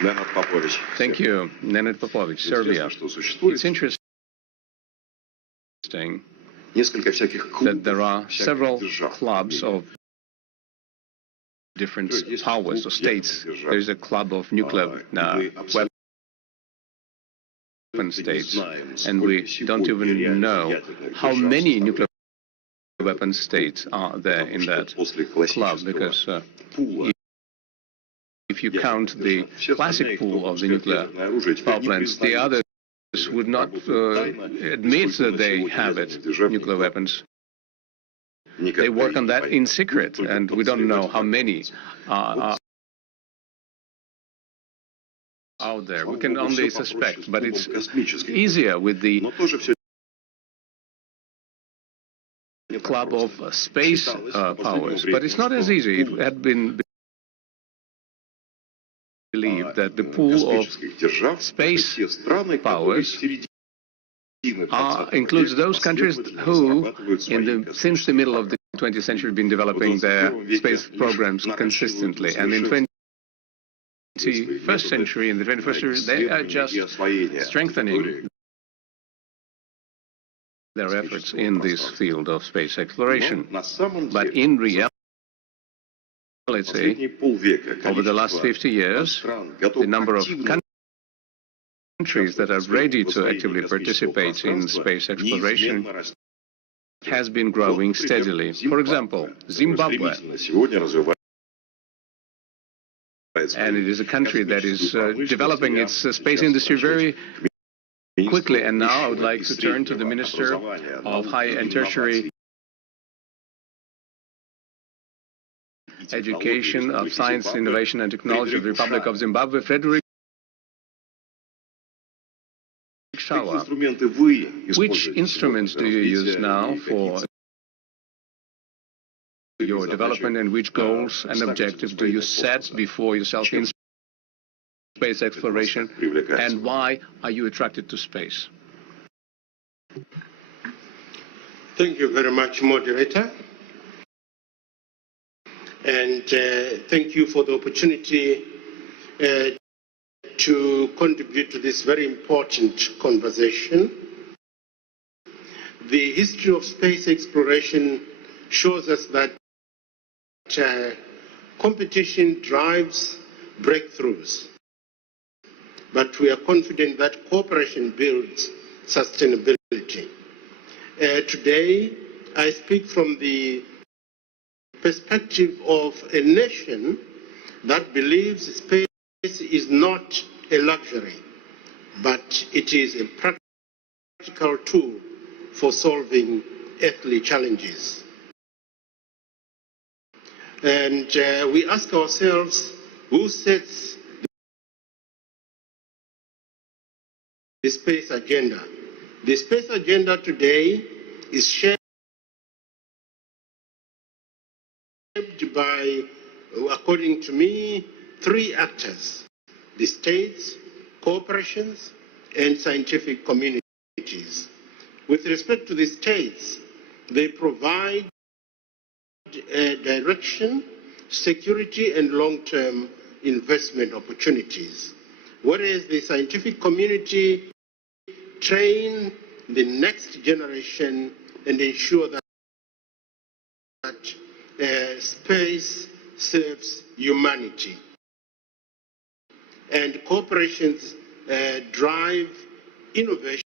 Nenad Popovic. Thank you, Nenad Popovic, Serbia. It's interesting that there are several clubs of different powers or states. There is a club of nuclear weapon states, and we don't even know how many nuclear weapon states are there in that club, because if you count the classic pool of the nuclear power plants, the others would not admit that they have it, nuclear weapons. They work on that in secret, and we don't know how many are out there. We can only suspect, but it's easier with the club of space powers. But it's not as easy. It had been believed that the pool of space powers includes those countries who, since the middle of the 20th century, have been developing their space programs consistently. And in the 21st century, in the 21st century, they are just strengthening their efforts in this field of space exploration. But in reality, over the last 50 years, the number of countries that are ready to actively participate in space exploration has been growing steadily. For example, Zimbabwe. And it is a country that is developing its space industry very quickly. And now I would like to turn to the Minister of Higher and Tertiary Education, of Science, Innovation and Technology of the Republic of Zimbabwe, Frederick. Shawa. Which instruments do you use now for your development, and which goals and objectives do you set before yourself in space exploration, and why are you attracted to space? Thank you very much, moderator. And thank you for the opportunity to contribute to this very important conversation. The history of space exploration shows us that competition drives breakthroughs, but we are confident that cooperation builds sustainability. Today, I speak from the perspective of a nation that believes space is not a luxury, but it is a practical tool for solving earthly challenges. And we ask ourselves, who sets the space agenda? The space agenda today is shaped by, according to me, three actors: the states, corporations, and scientific communities. With respect to the states, they provide direction, security, and long-term investment opportunities, whereas the scientific community train the next generation and ensure that space serves humanity. And corporations drive innovation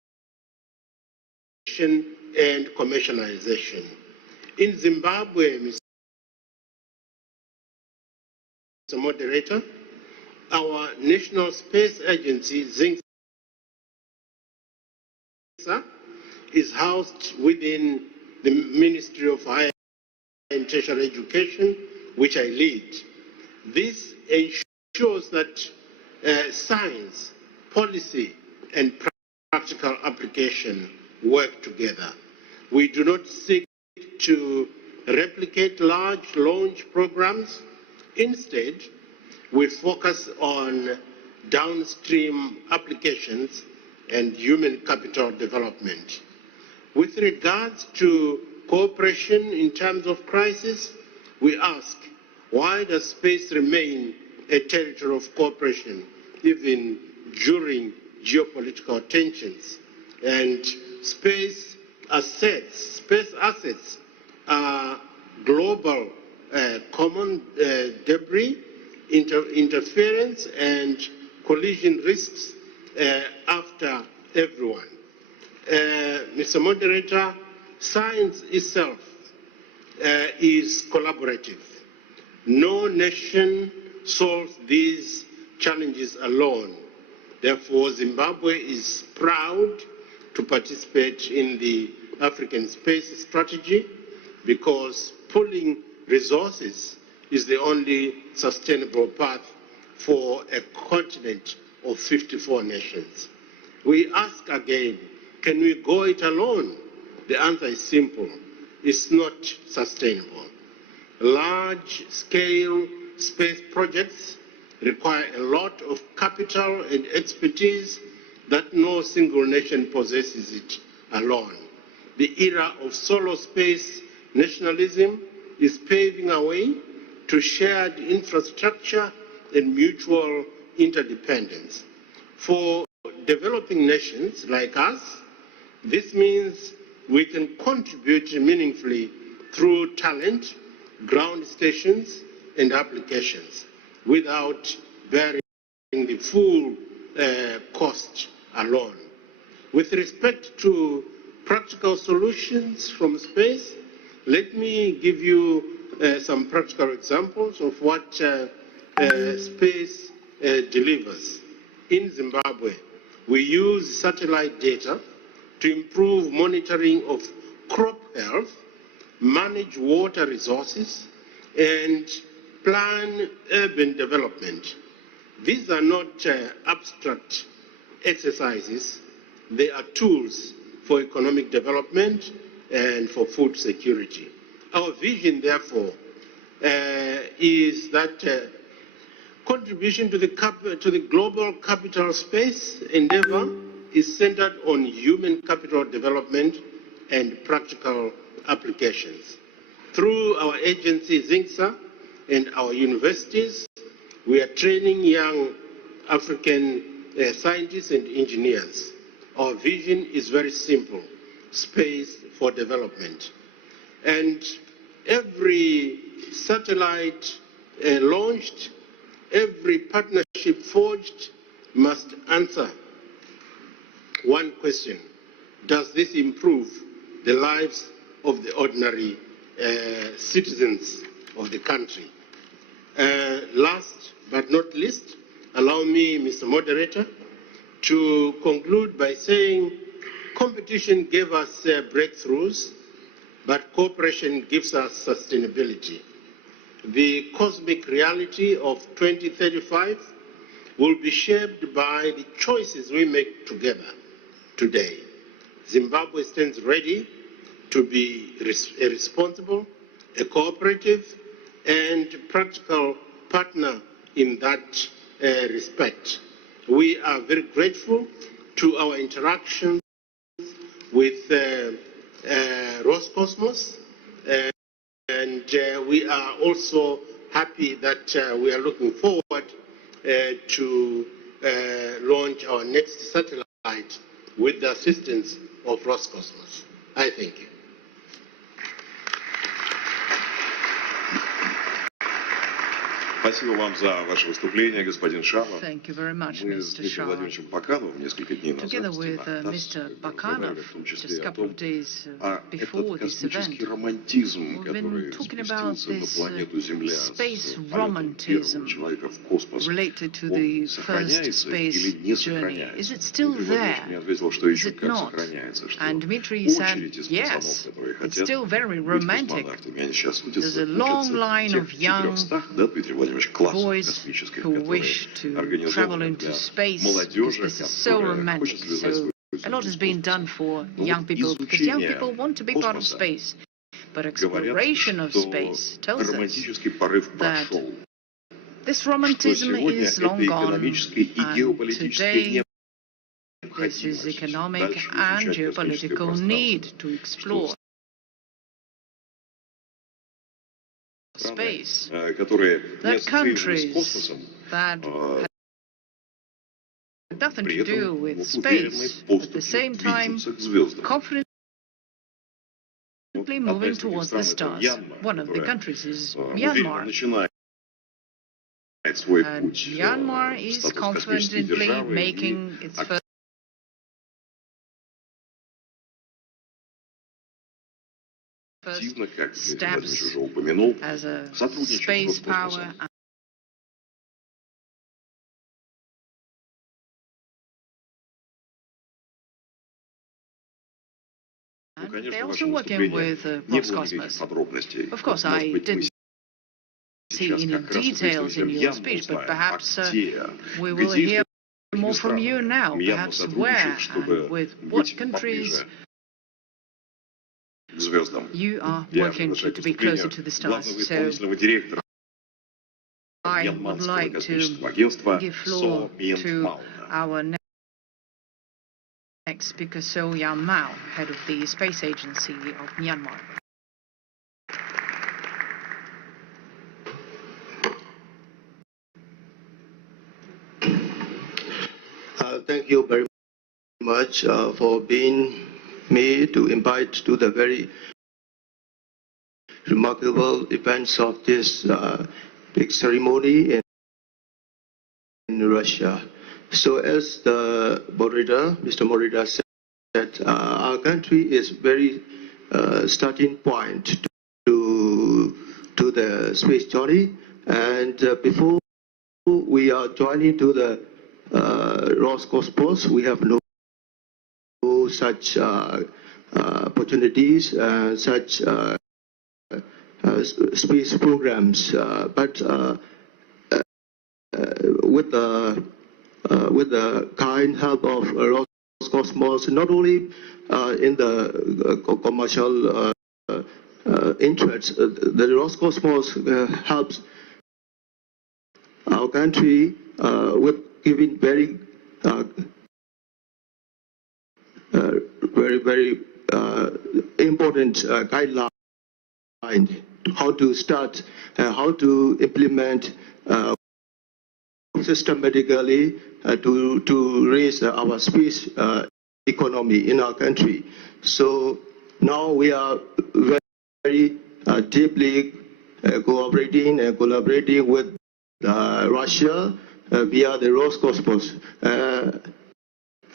and commercialization. In Zimbabwe, Mr. Moderator, our National Space Agency, SANSA, is housed within the Ministry of Higher and Tertiary Education, which I lead. This ensures that science, policy, and practical application work together. We do not seek to replicate large launch programs. Instead, we focus on downstream applications and human capital development. With regards to cooperation in times of crisis, we ask, why does space remain a territory of cooperation even during geopolitical tensions? And space assets are global common debris, interference, and collision risks after everyone. Mr. Moderator, science itself is collaborative. No nation solves these challenges alone. Therefore, Zimbabwe is proud to participate in the African Space Strategy because pooling resources is the only sustainable path for a continent of 54 nations. We ask again, can we go it alone? The answer is simple. It's not sustainable. Large-scale space projects require a lot of capital and expertise that no single nation possesses it alone. The era of solo space nationalism is paving a way to shared infrastructure and mutual interdependence. For developing nations like us, this means we can contribute meaningfully through talent, ground stations, and applications without bearing the full cost alone. With respect to practical solutions from space, let me give you some practical examples of what space delivers. In Zimbabwe, we use satellite data to improve monitoring of crop health, manage water resources, and plan urban development. These are not abstract exercises. They are tools for economic development and for food security. Our vision, therefore, is that contribution to the global capital space endeavor is centered on human capital development and practical applications. Through our agency, ZINSA, and our universities, we are training young African scientists and engineers. Our vision is very simple: space for development. And every satellite launched, every partnership forged must answer one question: does this improve the lives of the ordinary citizens of the country? Last but not least, allow me, Mr. Moderator, to conclude by saying competition gave us breakthroughs, but cooperation gives us sustainability. The cosmic reality of 2035 will be shaped by the choices we make together today. Zimbabwe stands ready to be a responsible, a cooperative, and practical partner in that respect. We are very grateful to our interactions with Roscosmos, and we are also happy that we are looking forward to launch our next satellite with the assistance of Roscosmos. I thank you. Спасибо вам за ваше выступление, господин Шава. Thank you very much, Мы с Mr. Дмитрием Shawa. Владимировичем Бакановым несколько дней назад Together with Mr. Bakanov, just a couple of days before this event, космический романтизм, we've been который talking about спустился на this планету Земля space с полетом romantism первого человека в космос, related to он the first сохраняется или space не journey. сохраняется? Is it still Дмитрий Владимирович there? мне ответил, что Is еще it как not? сохраняется, что And Dmitry said, очередь из yes, пацанов, которые it's хотят still very быть romantic. космонавтами, они сейчас There's a long line of young да, Дмитрий Владимирович? boys who wish to travel into space, because this is so romantic. So a lot has been done for young people, because young people want to be part of space. But exploration of space tells us that this romanticism is long gone, and today this is economic and geopolitical need to explore space. That countries that have nothing to do with space, at the same time confidently moving towards the stars. One of the countries is Myanmar. And Myanmar is confidently making its first steps as a space power. And they're also working with Roscosmos. Of course, I didn't see any details in your speech, but perhaps we will hear more from you now. Perhaps where and with what countries you are working to be closer to the stars. So I would like to give floor to our next speaker, So Yan Mao, head of the Space Agency of Myanmar. Thank you very much for being me to invite to the very remarkable events of this big ceremony in Russia. So as the moderator, Mr. Moderator said, our country is very starting point to the space journey, and before we are joining to the Roscosmos, we have no such opportunities, such space programs, but with the kind help of Roscosmos, not only in the commercial interests, the Roscosmos helps our country with giving very important guideline how to start, how to implement systematically to raise our space economy in our country. So now we are very deeply cooperating and collaborating with Russia via the Roscosmos.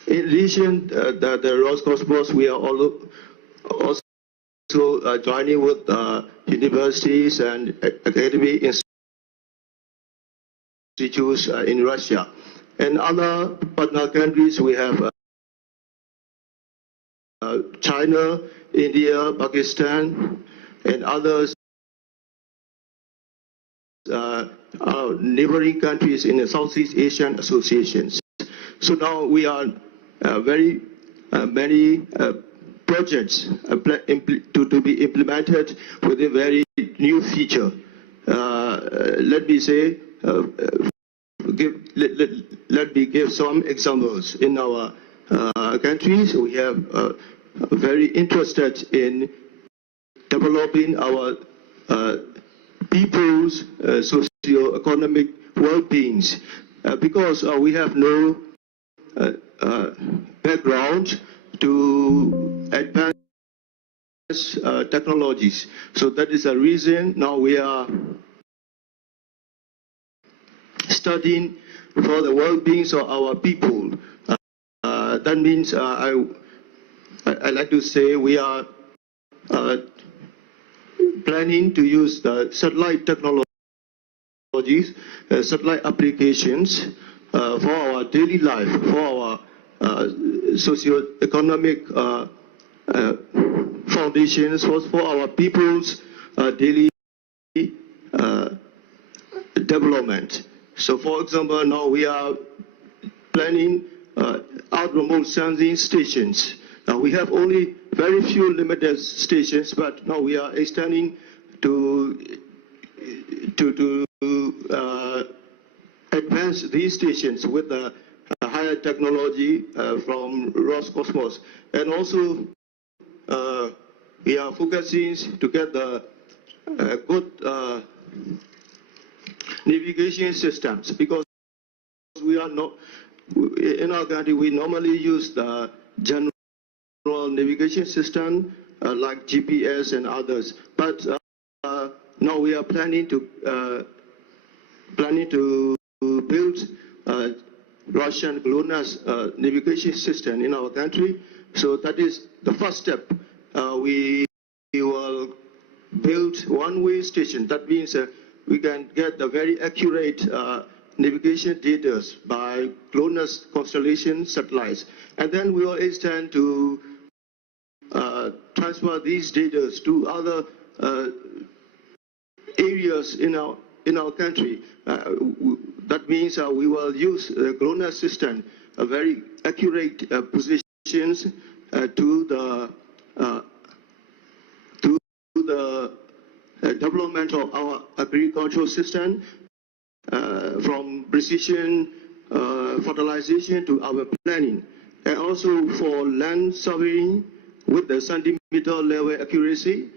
In addition, the Roscosmos, we are also joining with universities and academic institutes in Russia. And other partner countries, we have China, India, Pakistan, and others, neighboring countries in the Southeast Asian associations. So now we are very many projects to be implemented with a very new feature. Let me say, let me give some examples. In our countries, we have very interested in developing our people's socio-economic well-beings, because we have no background to advance technologies. So that is a reason now we are studying for the well-being of our people. That means I like to say we are planning to use the satellite technologies, satellite applications for our daily life, for our socio-economic foundations, for our people's daily development. So, for example, now we are planning out remote sensing stations. Now we have only very few limited stations, but now we are extending to advance these stations with a higher technology from Roscosmos. And also we are focusing to get the good navigation systems, because we are not, in our country we normally use the general navigation system like GPS and others, but now we are planning to build Russian GLONASS navigation system in our country. So that is the first step. We will build one-way station. That means we can get the very accurate navigation data by GLONASS constellation satellites, and then we will extend to transfer these data to other areas in our country. That means we will use the GLONASS system, very accurate positions to the development of our agricultural system, from precision fertilization to our planning, and also for land surveying with the centimeter level accuracy.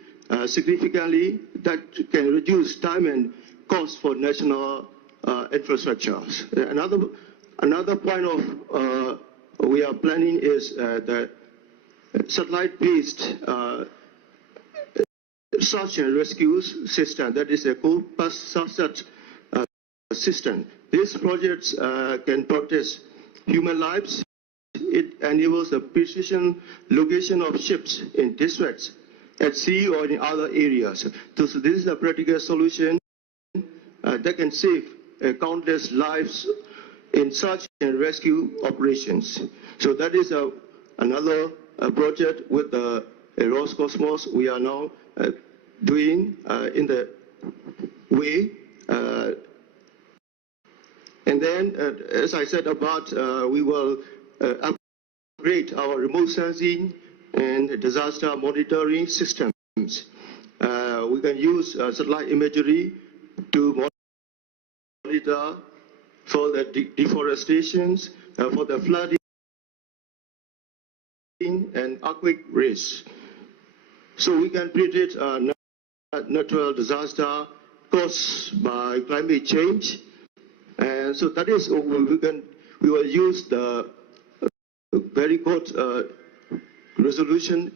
Significantly, that can reduce time and cost for national infrastructures. Another point of we are planning is the satellite-based search and rescue system. That is a co-search system. These projects can protect human lives. It enables the precision location of ships in districts at sea or in other areas. So this is a practical solution that can save countless lives in search and rescue operations. So that is another project with Roscosmos we are now doing in the way. And then, as I said about, we will upgrade our remote sensing and disaster monitoring systems. We can use satellite imagery to monitor for the deforestations, for the flooding and earthquake risk. So we can predict natural disaster caused by climate change. And so that is, we will use the very good resolution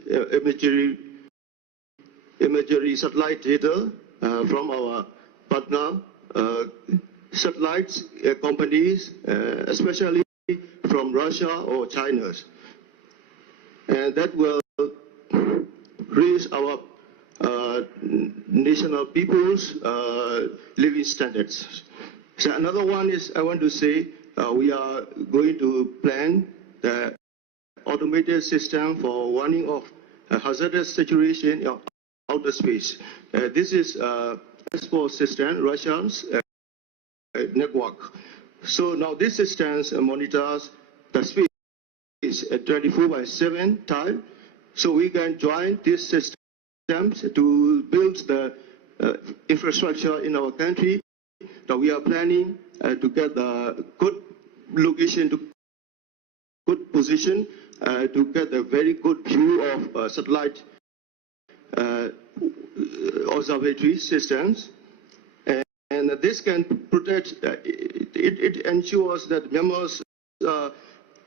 imagery satellite data from our partner satellites companies, especially from Russia or China. And that will raise our national people's living standards. So another one is, I want to say, we are going to plan the automated system for warning of a hazardous situation in outer space. This is Aerospace system, Russians network. So now this system monitors the space at 24/7 time. So we can join these systems to build the infrastructure in our country. Now we are planning to get the good location, to good position, to get a very good view of satellite observatory systems. And this can protect, it ensures that members,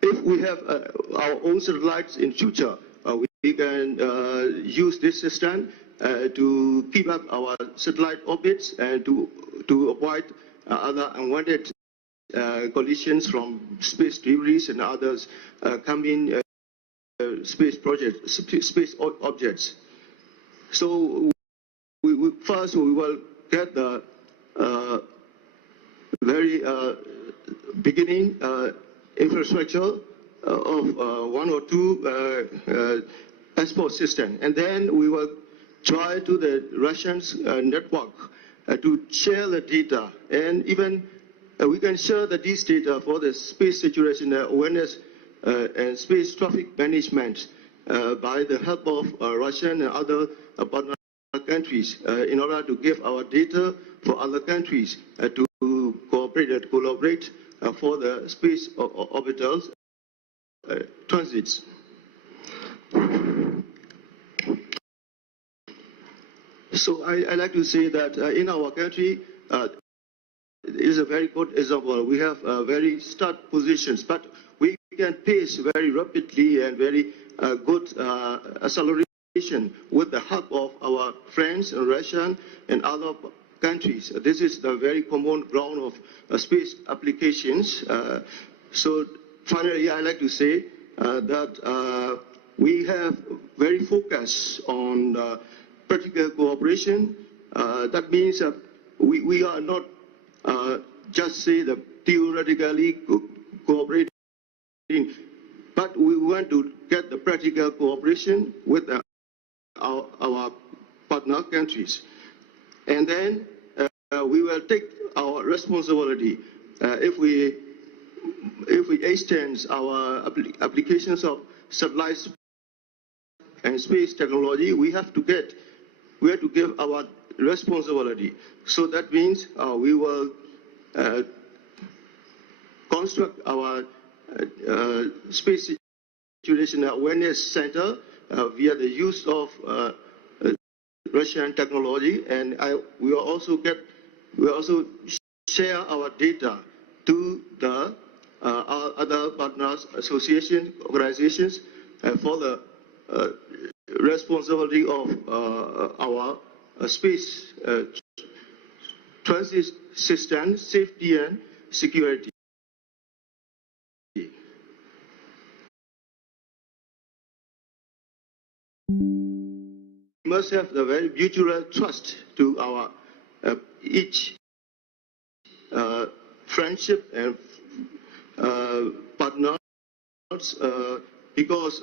if we have our own satellites in future, we can use this system to keep up our satellite orbits and to avoid other unwanted collisions from space debris and others coming space objects. So first we will get the very beginning infrastructure of one or two export systems, and then we will try to the Russians network to share the data, and even we can share these data for the space situation awareness and space traffic management by the help of Russian and other partner countries in order to give our data for other countries to cooperate and collaborate for the space orbitals transits. So I like to say that in our country, it is a very good example. We have very start positions, but we can pace very rapidly and very good acceleration with the help of our friends in Russia and other countries. This is the very common ground of space applications. So finally, I like to say that we have very focused on practical cooperation. That means we are not just say that theoretically cooperating, but we want to get the practical cooperation with our partner countries. And then we will take our responsibility. If we extend our applications of satellites and space technology, we have to give our responsibility. So that means we will construct our space situation awareness center via the use of Russian technology, and we will also share our data to the other partners, associations, organizations for the responsibility of our space transit system safety and security. We must have the very mutual trust to our each friendship and partners because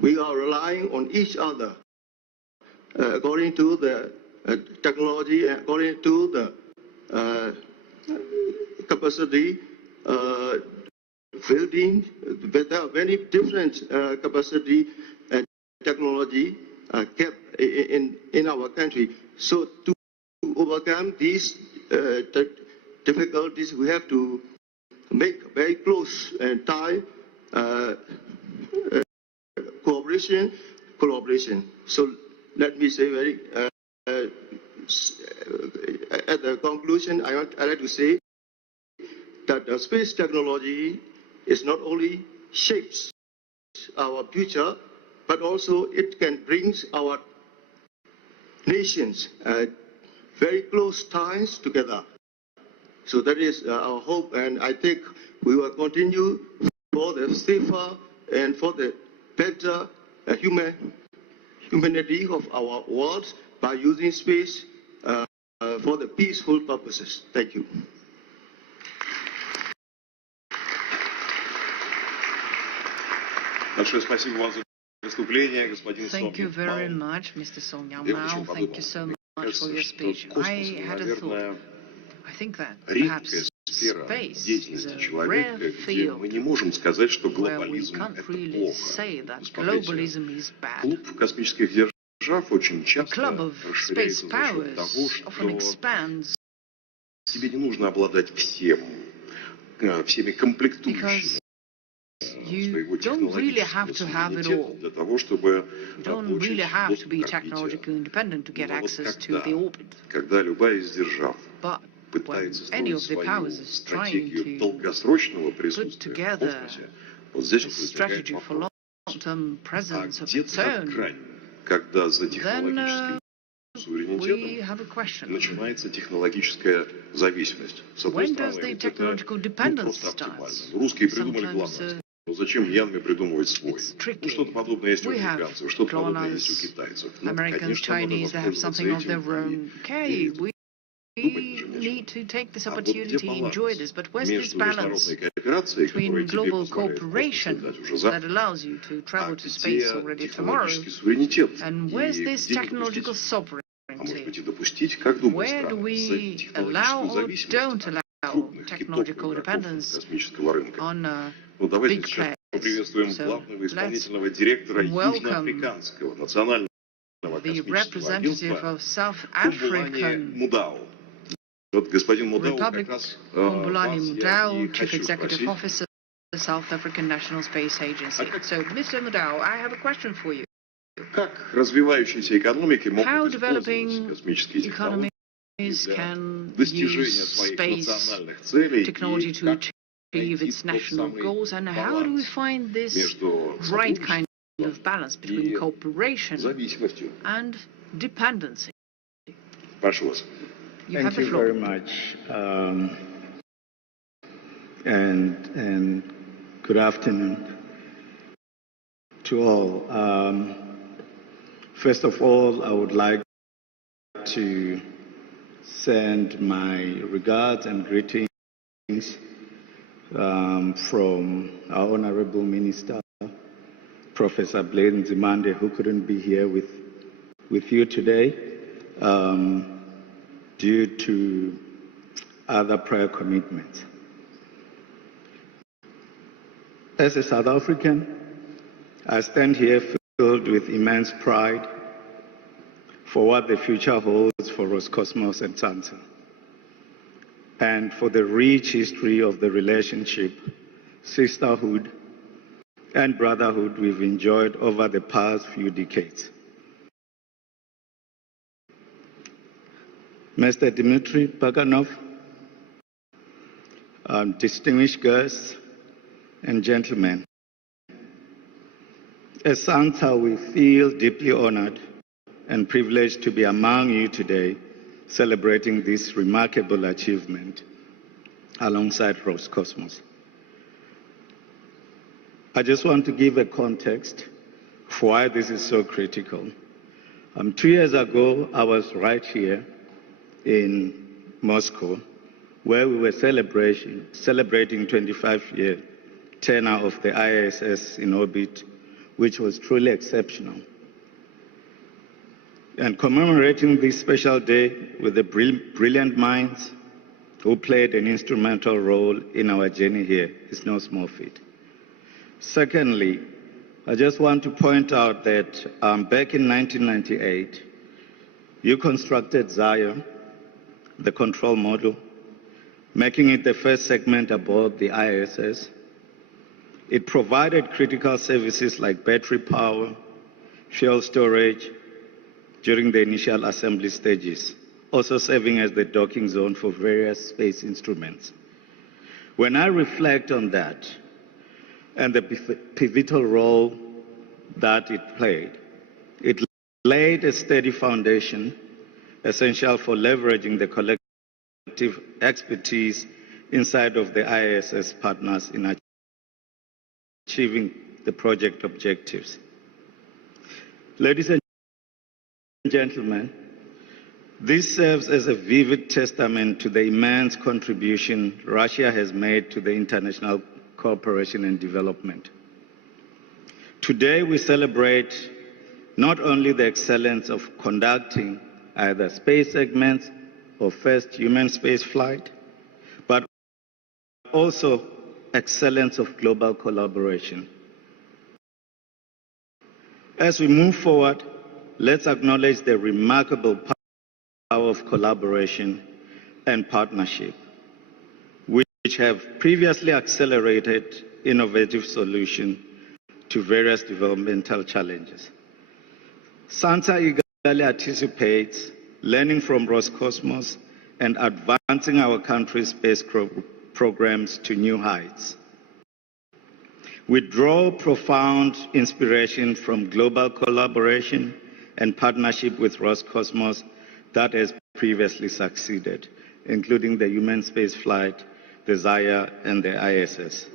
we are relying on each other according to the technology, according to the capacity building. There are many different capacity and technology kept in our country. So to overcome these difficulties, we have to make very close and tight collaboration. So let me say very at the conclusion, I like to say that the space technology is not only shapes our future, but also it can bring our nations very close ties together. So that is our hope, and I think we will continue for the safer and for the better humanity of our world by using space for the peaceful purposes. Thank you. Thank you very much, Mr. Song Yao. Thank you so much for your speech. I had a thought. I think that perhaps space is a rare field where we can't really say that globalism is bad. The club of space powers often expands because you don't really have to have it all. You don't really have to be technologically independent to get access to the orbit. But when any of the powers is trying to put together a strategy for long-term presence of its own, then we have a question. When does the technological dependence start? Sometimes it's tricky. We have cloners, Americans, Chinese, they have something of their own. Okay, we need to take this opportunity, enjoy this, but where's this balance between global cooperation that allows you to travel to space already tomorrow, and where's this technological sovereignty? Where do we allow or don't allow technological dependence on big players? So let's welcome the representative of South African Republic, Humbulani Mudau, Chief Executive Officer, the South African National Space Agency. So, Mr. Mudau, I have a question for you. How developing economies can use space technology to achieve its national goals, and how do we find this right kind of balance between cooperation and dependency? Thank you very much, and good afternoon to all. First of all, I would like to send my regards and greetings from our Honorable Minister, Professor Blaine Zimande, who couldn't be here with you today due to other prior commitments. As a South African, I stand here filled with immense pride for what the future holds for Roscosmos and SANSA, and for the rich history of the relationship, sisterhood, and brotherhood we've enjoyed over the past few decades. Mr. Dmitry, Bakanov, distinguished guests and gentlemen, as SANSA, we feel deeply honored and privileged to be among you today, celebrating this remarkable achievement alongside Roscosmos. I just want to give a context for why this is so critical. 2 years ago, I was right here in Moscow, where we were celebrating 25-year tenure of the ISS in orbit, which was truly exceptional. And commemorating this special day with the brilliant minds who played an instrumental role in our journey here is no small feat. Secondly, I just want to point out that back in 1998, you constructed Zion, the control module, making it the first segment aboard the ISS. It provided critical services like battery power, fuel storage during the initial assembly stages, also serving as the docking zone for various space instruments. When I reflect on that and the pivotal role that it played, it laid a steady foundation essential for leveraging the collective expertise inside of the ISS partners in achieving the project objectives. Ladies and gentlemen, this serves as a vivid testament to the immense contribution Russia has made to the international cooperation and development. Today we celebrate not only the excellence of conducting either space segments or first human space flight, but also excellence of global collaboration. As we move forward, let's acknowledge the remarkable power of collaboration and partnership, which have previously accelerated innovative solutions to various developmental challenges. SANSA eagerly anticipates learning from Roscosmos and advancing our country's space programs to new heights. We draw profound inspiration from global collaboration and partnership with Roscosmos that has previously succeeded, including the human space flight, the Zaya, and the ISS.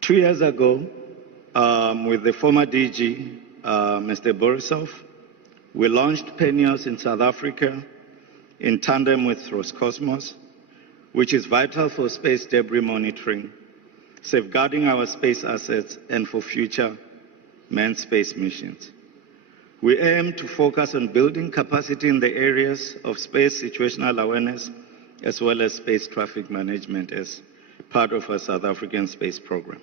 2 years ago, with the former DG, Mr. Borisov, we launched PENIOS in South Africa in tandem with Roscosmos, which is vital for space debris monitoring, safeguarding our space assets, and for future manned space missions. We aim to focus on building capacity in the areas of space situational awareness as well as space traffic management as part of our South African space program.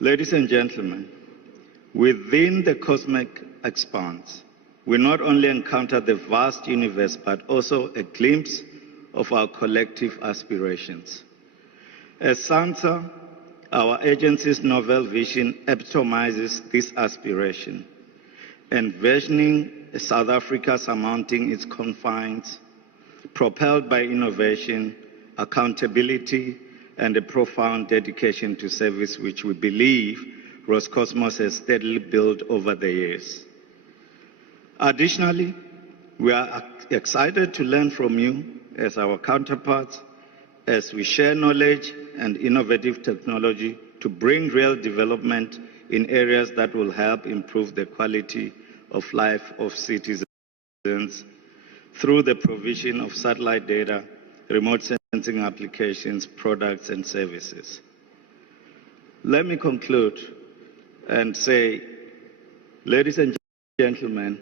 Ladies and gentlemen, within the cosmic expanse, we not only encounter the vast universe, but also a glimpse of our collective aspirations. As SANSA, our agency's novel vision epitomizes this aspiration, envisioning a South Africa surmounting its confines, propelled by innovation, accountability, and a profound dedication to service which we believe Roscosmos has steadily built over the years. Additionally, we are excited to learn from you as our counterparts as we share knowledge and innovative technology to bring real development in areas that will help improve the quality of life of citizens through the provision of satellite data, remote sensing applications, products, and services. Let me conclude and say, ladies and gentlemen,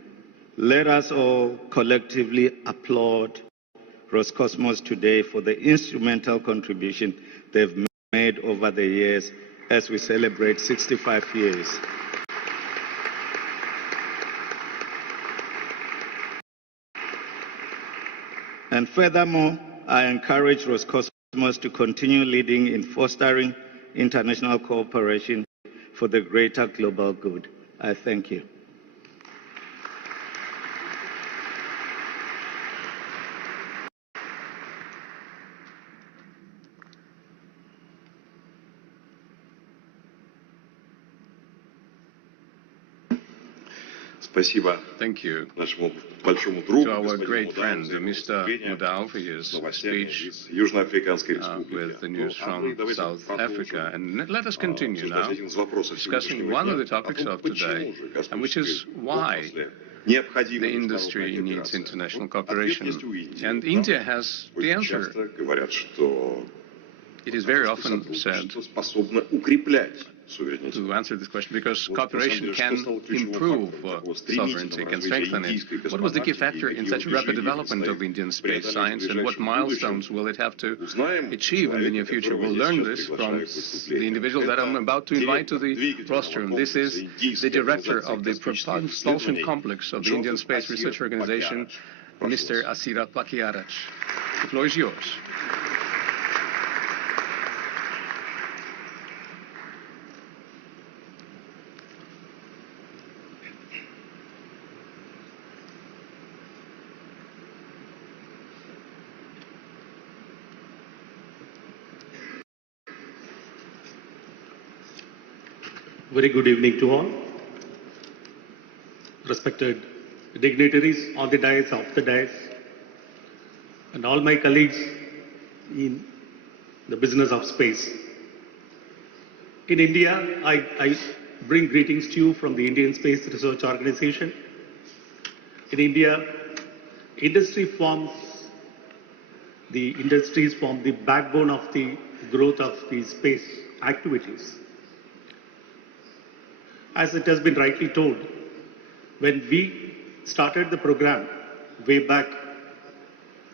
let us all collectively applaud Roscosmos today for the instrumental contribution they've made over the years as we celebrate 65 years. And furthermore, I encourage Roscosmos to continue leading in fostering international cooperation for the greater global good. I thank you. Thank you to our great friend, Mr. Mudau, for his speech with the news from South Africa. And let us continue now discussing one of the topics of today, and which is why the industry needs international cooperation. And India has the answer. It is very often said to answer this question, because cooperation can improve sovereignty, can strengthen it. What was the key factor in such rapid development of Indian space science, and what milestones will it have to achieve in the near future? We'll learn this from the individual that I'm about to invite to the rostrum. This is the director of the propulsion complex of the Indian Space Research Organization, Mr. Asir Pakyaraj. The floor is yours. Very good evening to all. Respected dignitaries on the dais, off the dais, and all my colleagues in the business of space. In India, I bring greetings to you from the Indian Space Research Organization. In India, industries form the backbone of the growth of the space activities. As it has been rightly told, when we started the program way back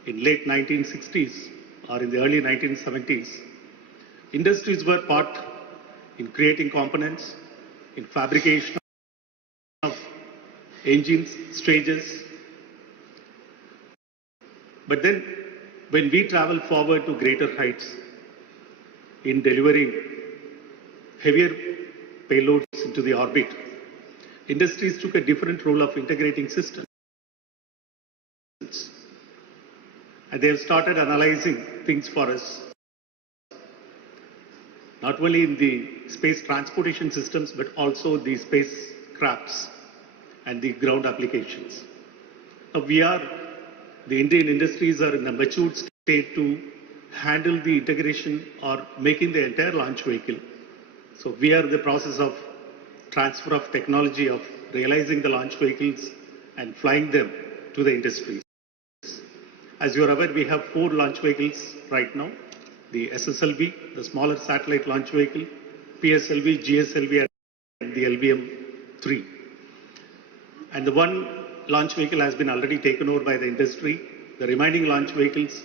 in late 1960s or in the early 1970s, industries were part in creating components, in fabrication of engines, stages. But then when we travel forward to greater heights in delivering heavier payloads into the orbit, industries took a different role of integrating systems. And they have started analyzing things for us, not only in the space transportation systems, but also the spacecrafts and the ground applications. Now the Indian industries are in a matured state to handle the integration or making the entire launch vehicle. So we are in the process of transfer of technology of realizing the launch vehicles and flying them to the industries. As you are aware, we have 4 launch vehicles right now: the SSLV, the smaller satellite launch vehicle, PSLV, GSLV, and the LVM-3. And the one launch vehicle has been already taken over by the industry. The remaining launch vehicles,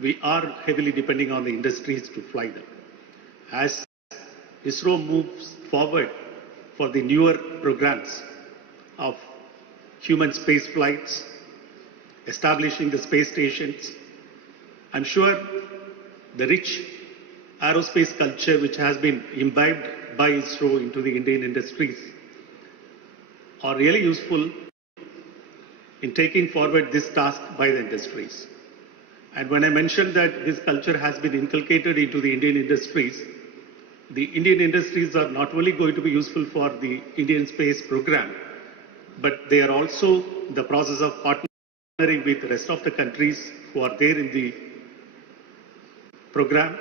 we are heavily depending on the industries to fly them. As ISRO moves forward for the newer programs of human space flights, establishing the space stations, I'm sure the rich aerospace culture which has been imbibed by ISRO into the Indian industries are really useful in taking forward this task by the industries. And when I mentioned that this culture has been inculcated into the Indian industries, the Indian industries are not only going to be useful for the Indian space program, but they are also in the process of partnering with the rest of the countries who are there in the program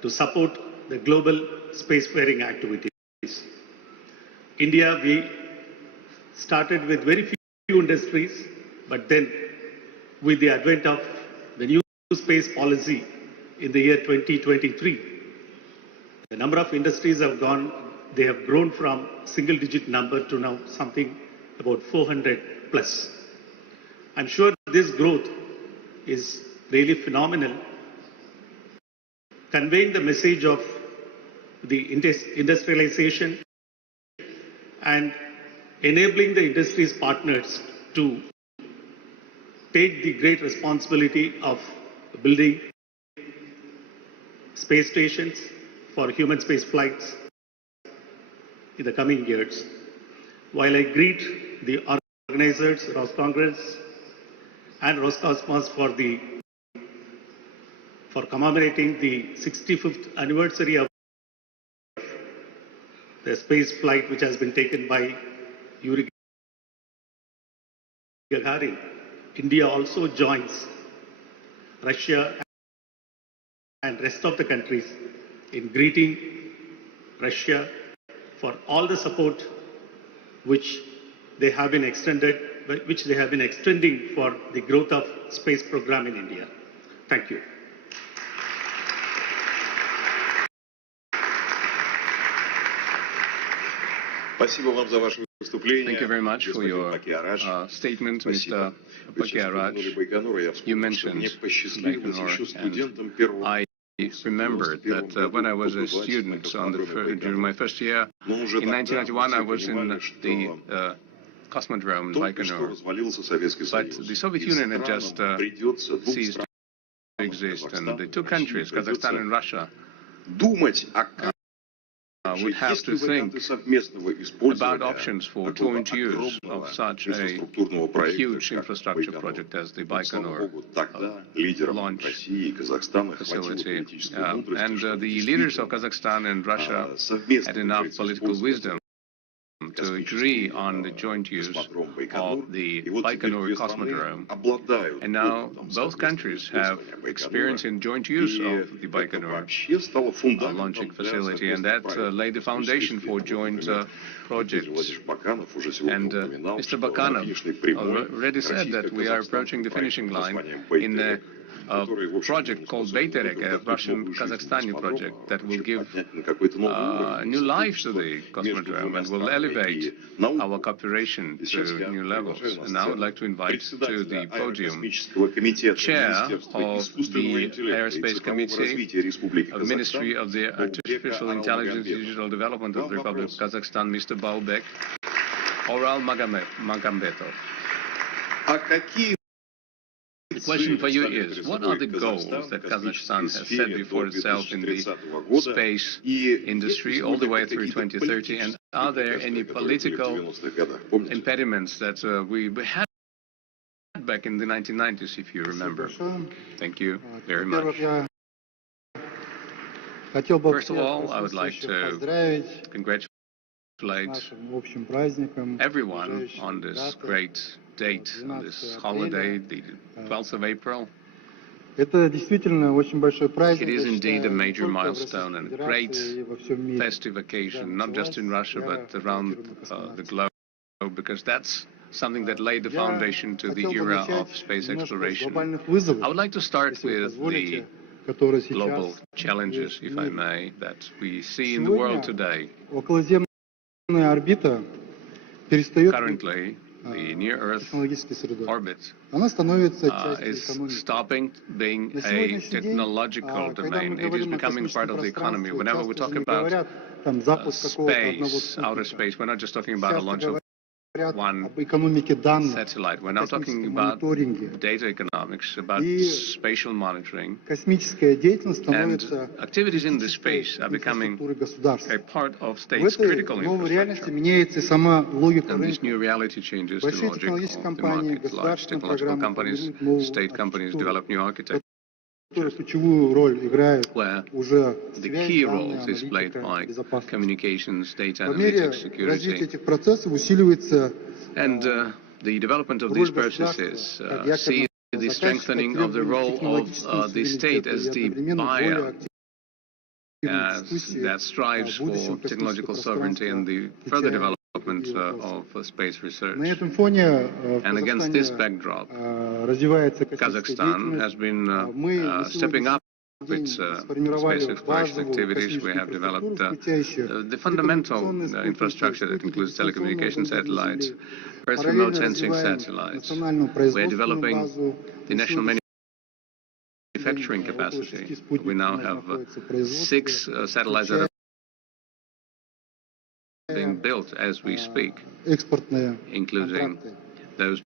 to support the global spacefaring activities. India, we started with very few industries, but then with the advent of the new space policy in the year 2023, the number of industries have grown from single-digit number to now something about 400 plus. I'm sure this growth is really phenomenal, conveying the message of the industrialization and enabling the industry's partners to take the great responsibility of building space stations for human space flights in the coming years. While I greet the organizers, Roscosmos and Roscosmos for commemorating the 65th anniversary of the space flight which has been taken by Yuri Gagarin, India also joins Russia and rest of the countries in greeting Russia for all the support which they have been extending for the growth of space program in India. Thank you. Thank you very much for your statement, Mr. Pakyaraj. You mentioned Bakanov, and I remembered that when I was a student during my first year, in 1991, I was in the Cosmodrome in Baikonur, but the Soviet Union had just ceased to exist, and the two countries, Kazakhstan and Russia, would have to think about options for joint use of such a huge infrastructure project as the Baikonur launch facility. And the leaders of Kazakhstan and Russia had enough political wisdom to agree on the joint use of the Baikonur Cosmodrome. And now both countries have experience in joint use of the Baikonur launching facility, and that laid the foundation for joint projects. And Mr. Bakanov already said that we are approaching the finishing line in a project called Bayterek, a Russian-Kazakhstani project that will give new life to the Cosmodrome and will elevate our cooperation to new levels. And now I would like to invite to the podium Chair of the Aerospace Committee of the Ministry of the Artificial Intelligence and Digital Development of the Republic of Kazakhstan, Mr. Baubek, Oralmagambetov. The question for you is, what are the goals that Kazakhstan has set before itself in the space industry all the way through 2030, and are there any political impediments that we had back in the 1990s, if you remember? Thank you very much. First of all, I would like to congratulate everyone on this great date, on this holiday, the 12th of April. It is indeed a major milestone and a great festive occasion, not just in Russia, but around the globe, because that's something that laid the foundation to the era of space exploration. I would like to start with the global challenges, if I may, that we see in the world today. Currently, the near-Earth orbit is stopping being a technological domain. It is becoming part of the economy. Whenever we talk about space, outer space, we're not just talking about a launch of one satellite. We're now talking about data economics, about spatial monitoring, and activities in this space are becoming a part of states' critical infrastructure. And this new reality changes the logic of the market. Large technological companies, state companies develop new architecture, where the key roles is played by communications, data analytics, security. And the development of these processes see the strengthening of the role of the state as the buyer that strives for technological sovereignty and the further development of space research. And against this backdrop, Kazakhstan has been stepping up its space exploration activities. We have developed the fundamental infrastructure that includes telecommunication satellites, Earth remote sensing satellites. We are developing the national manufacturing capacity. We now have 6 satellites that are being built as we speak, including those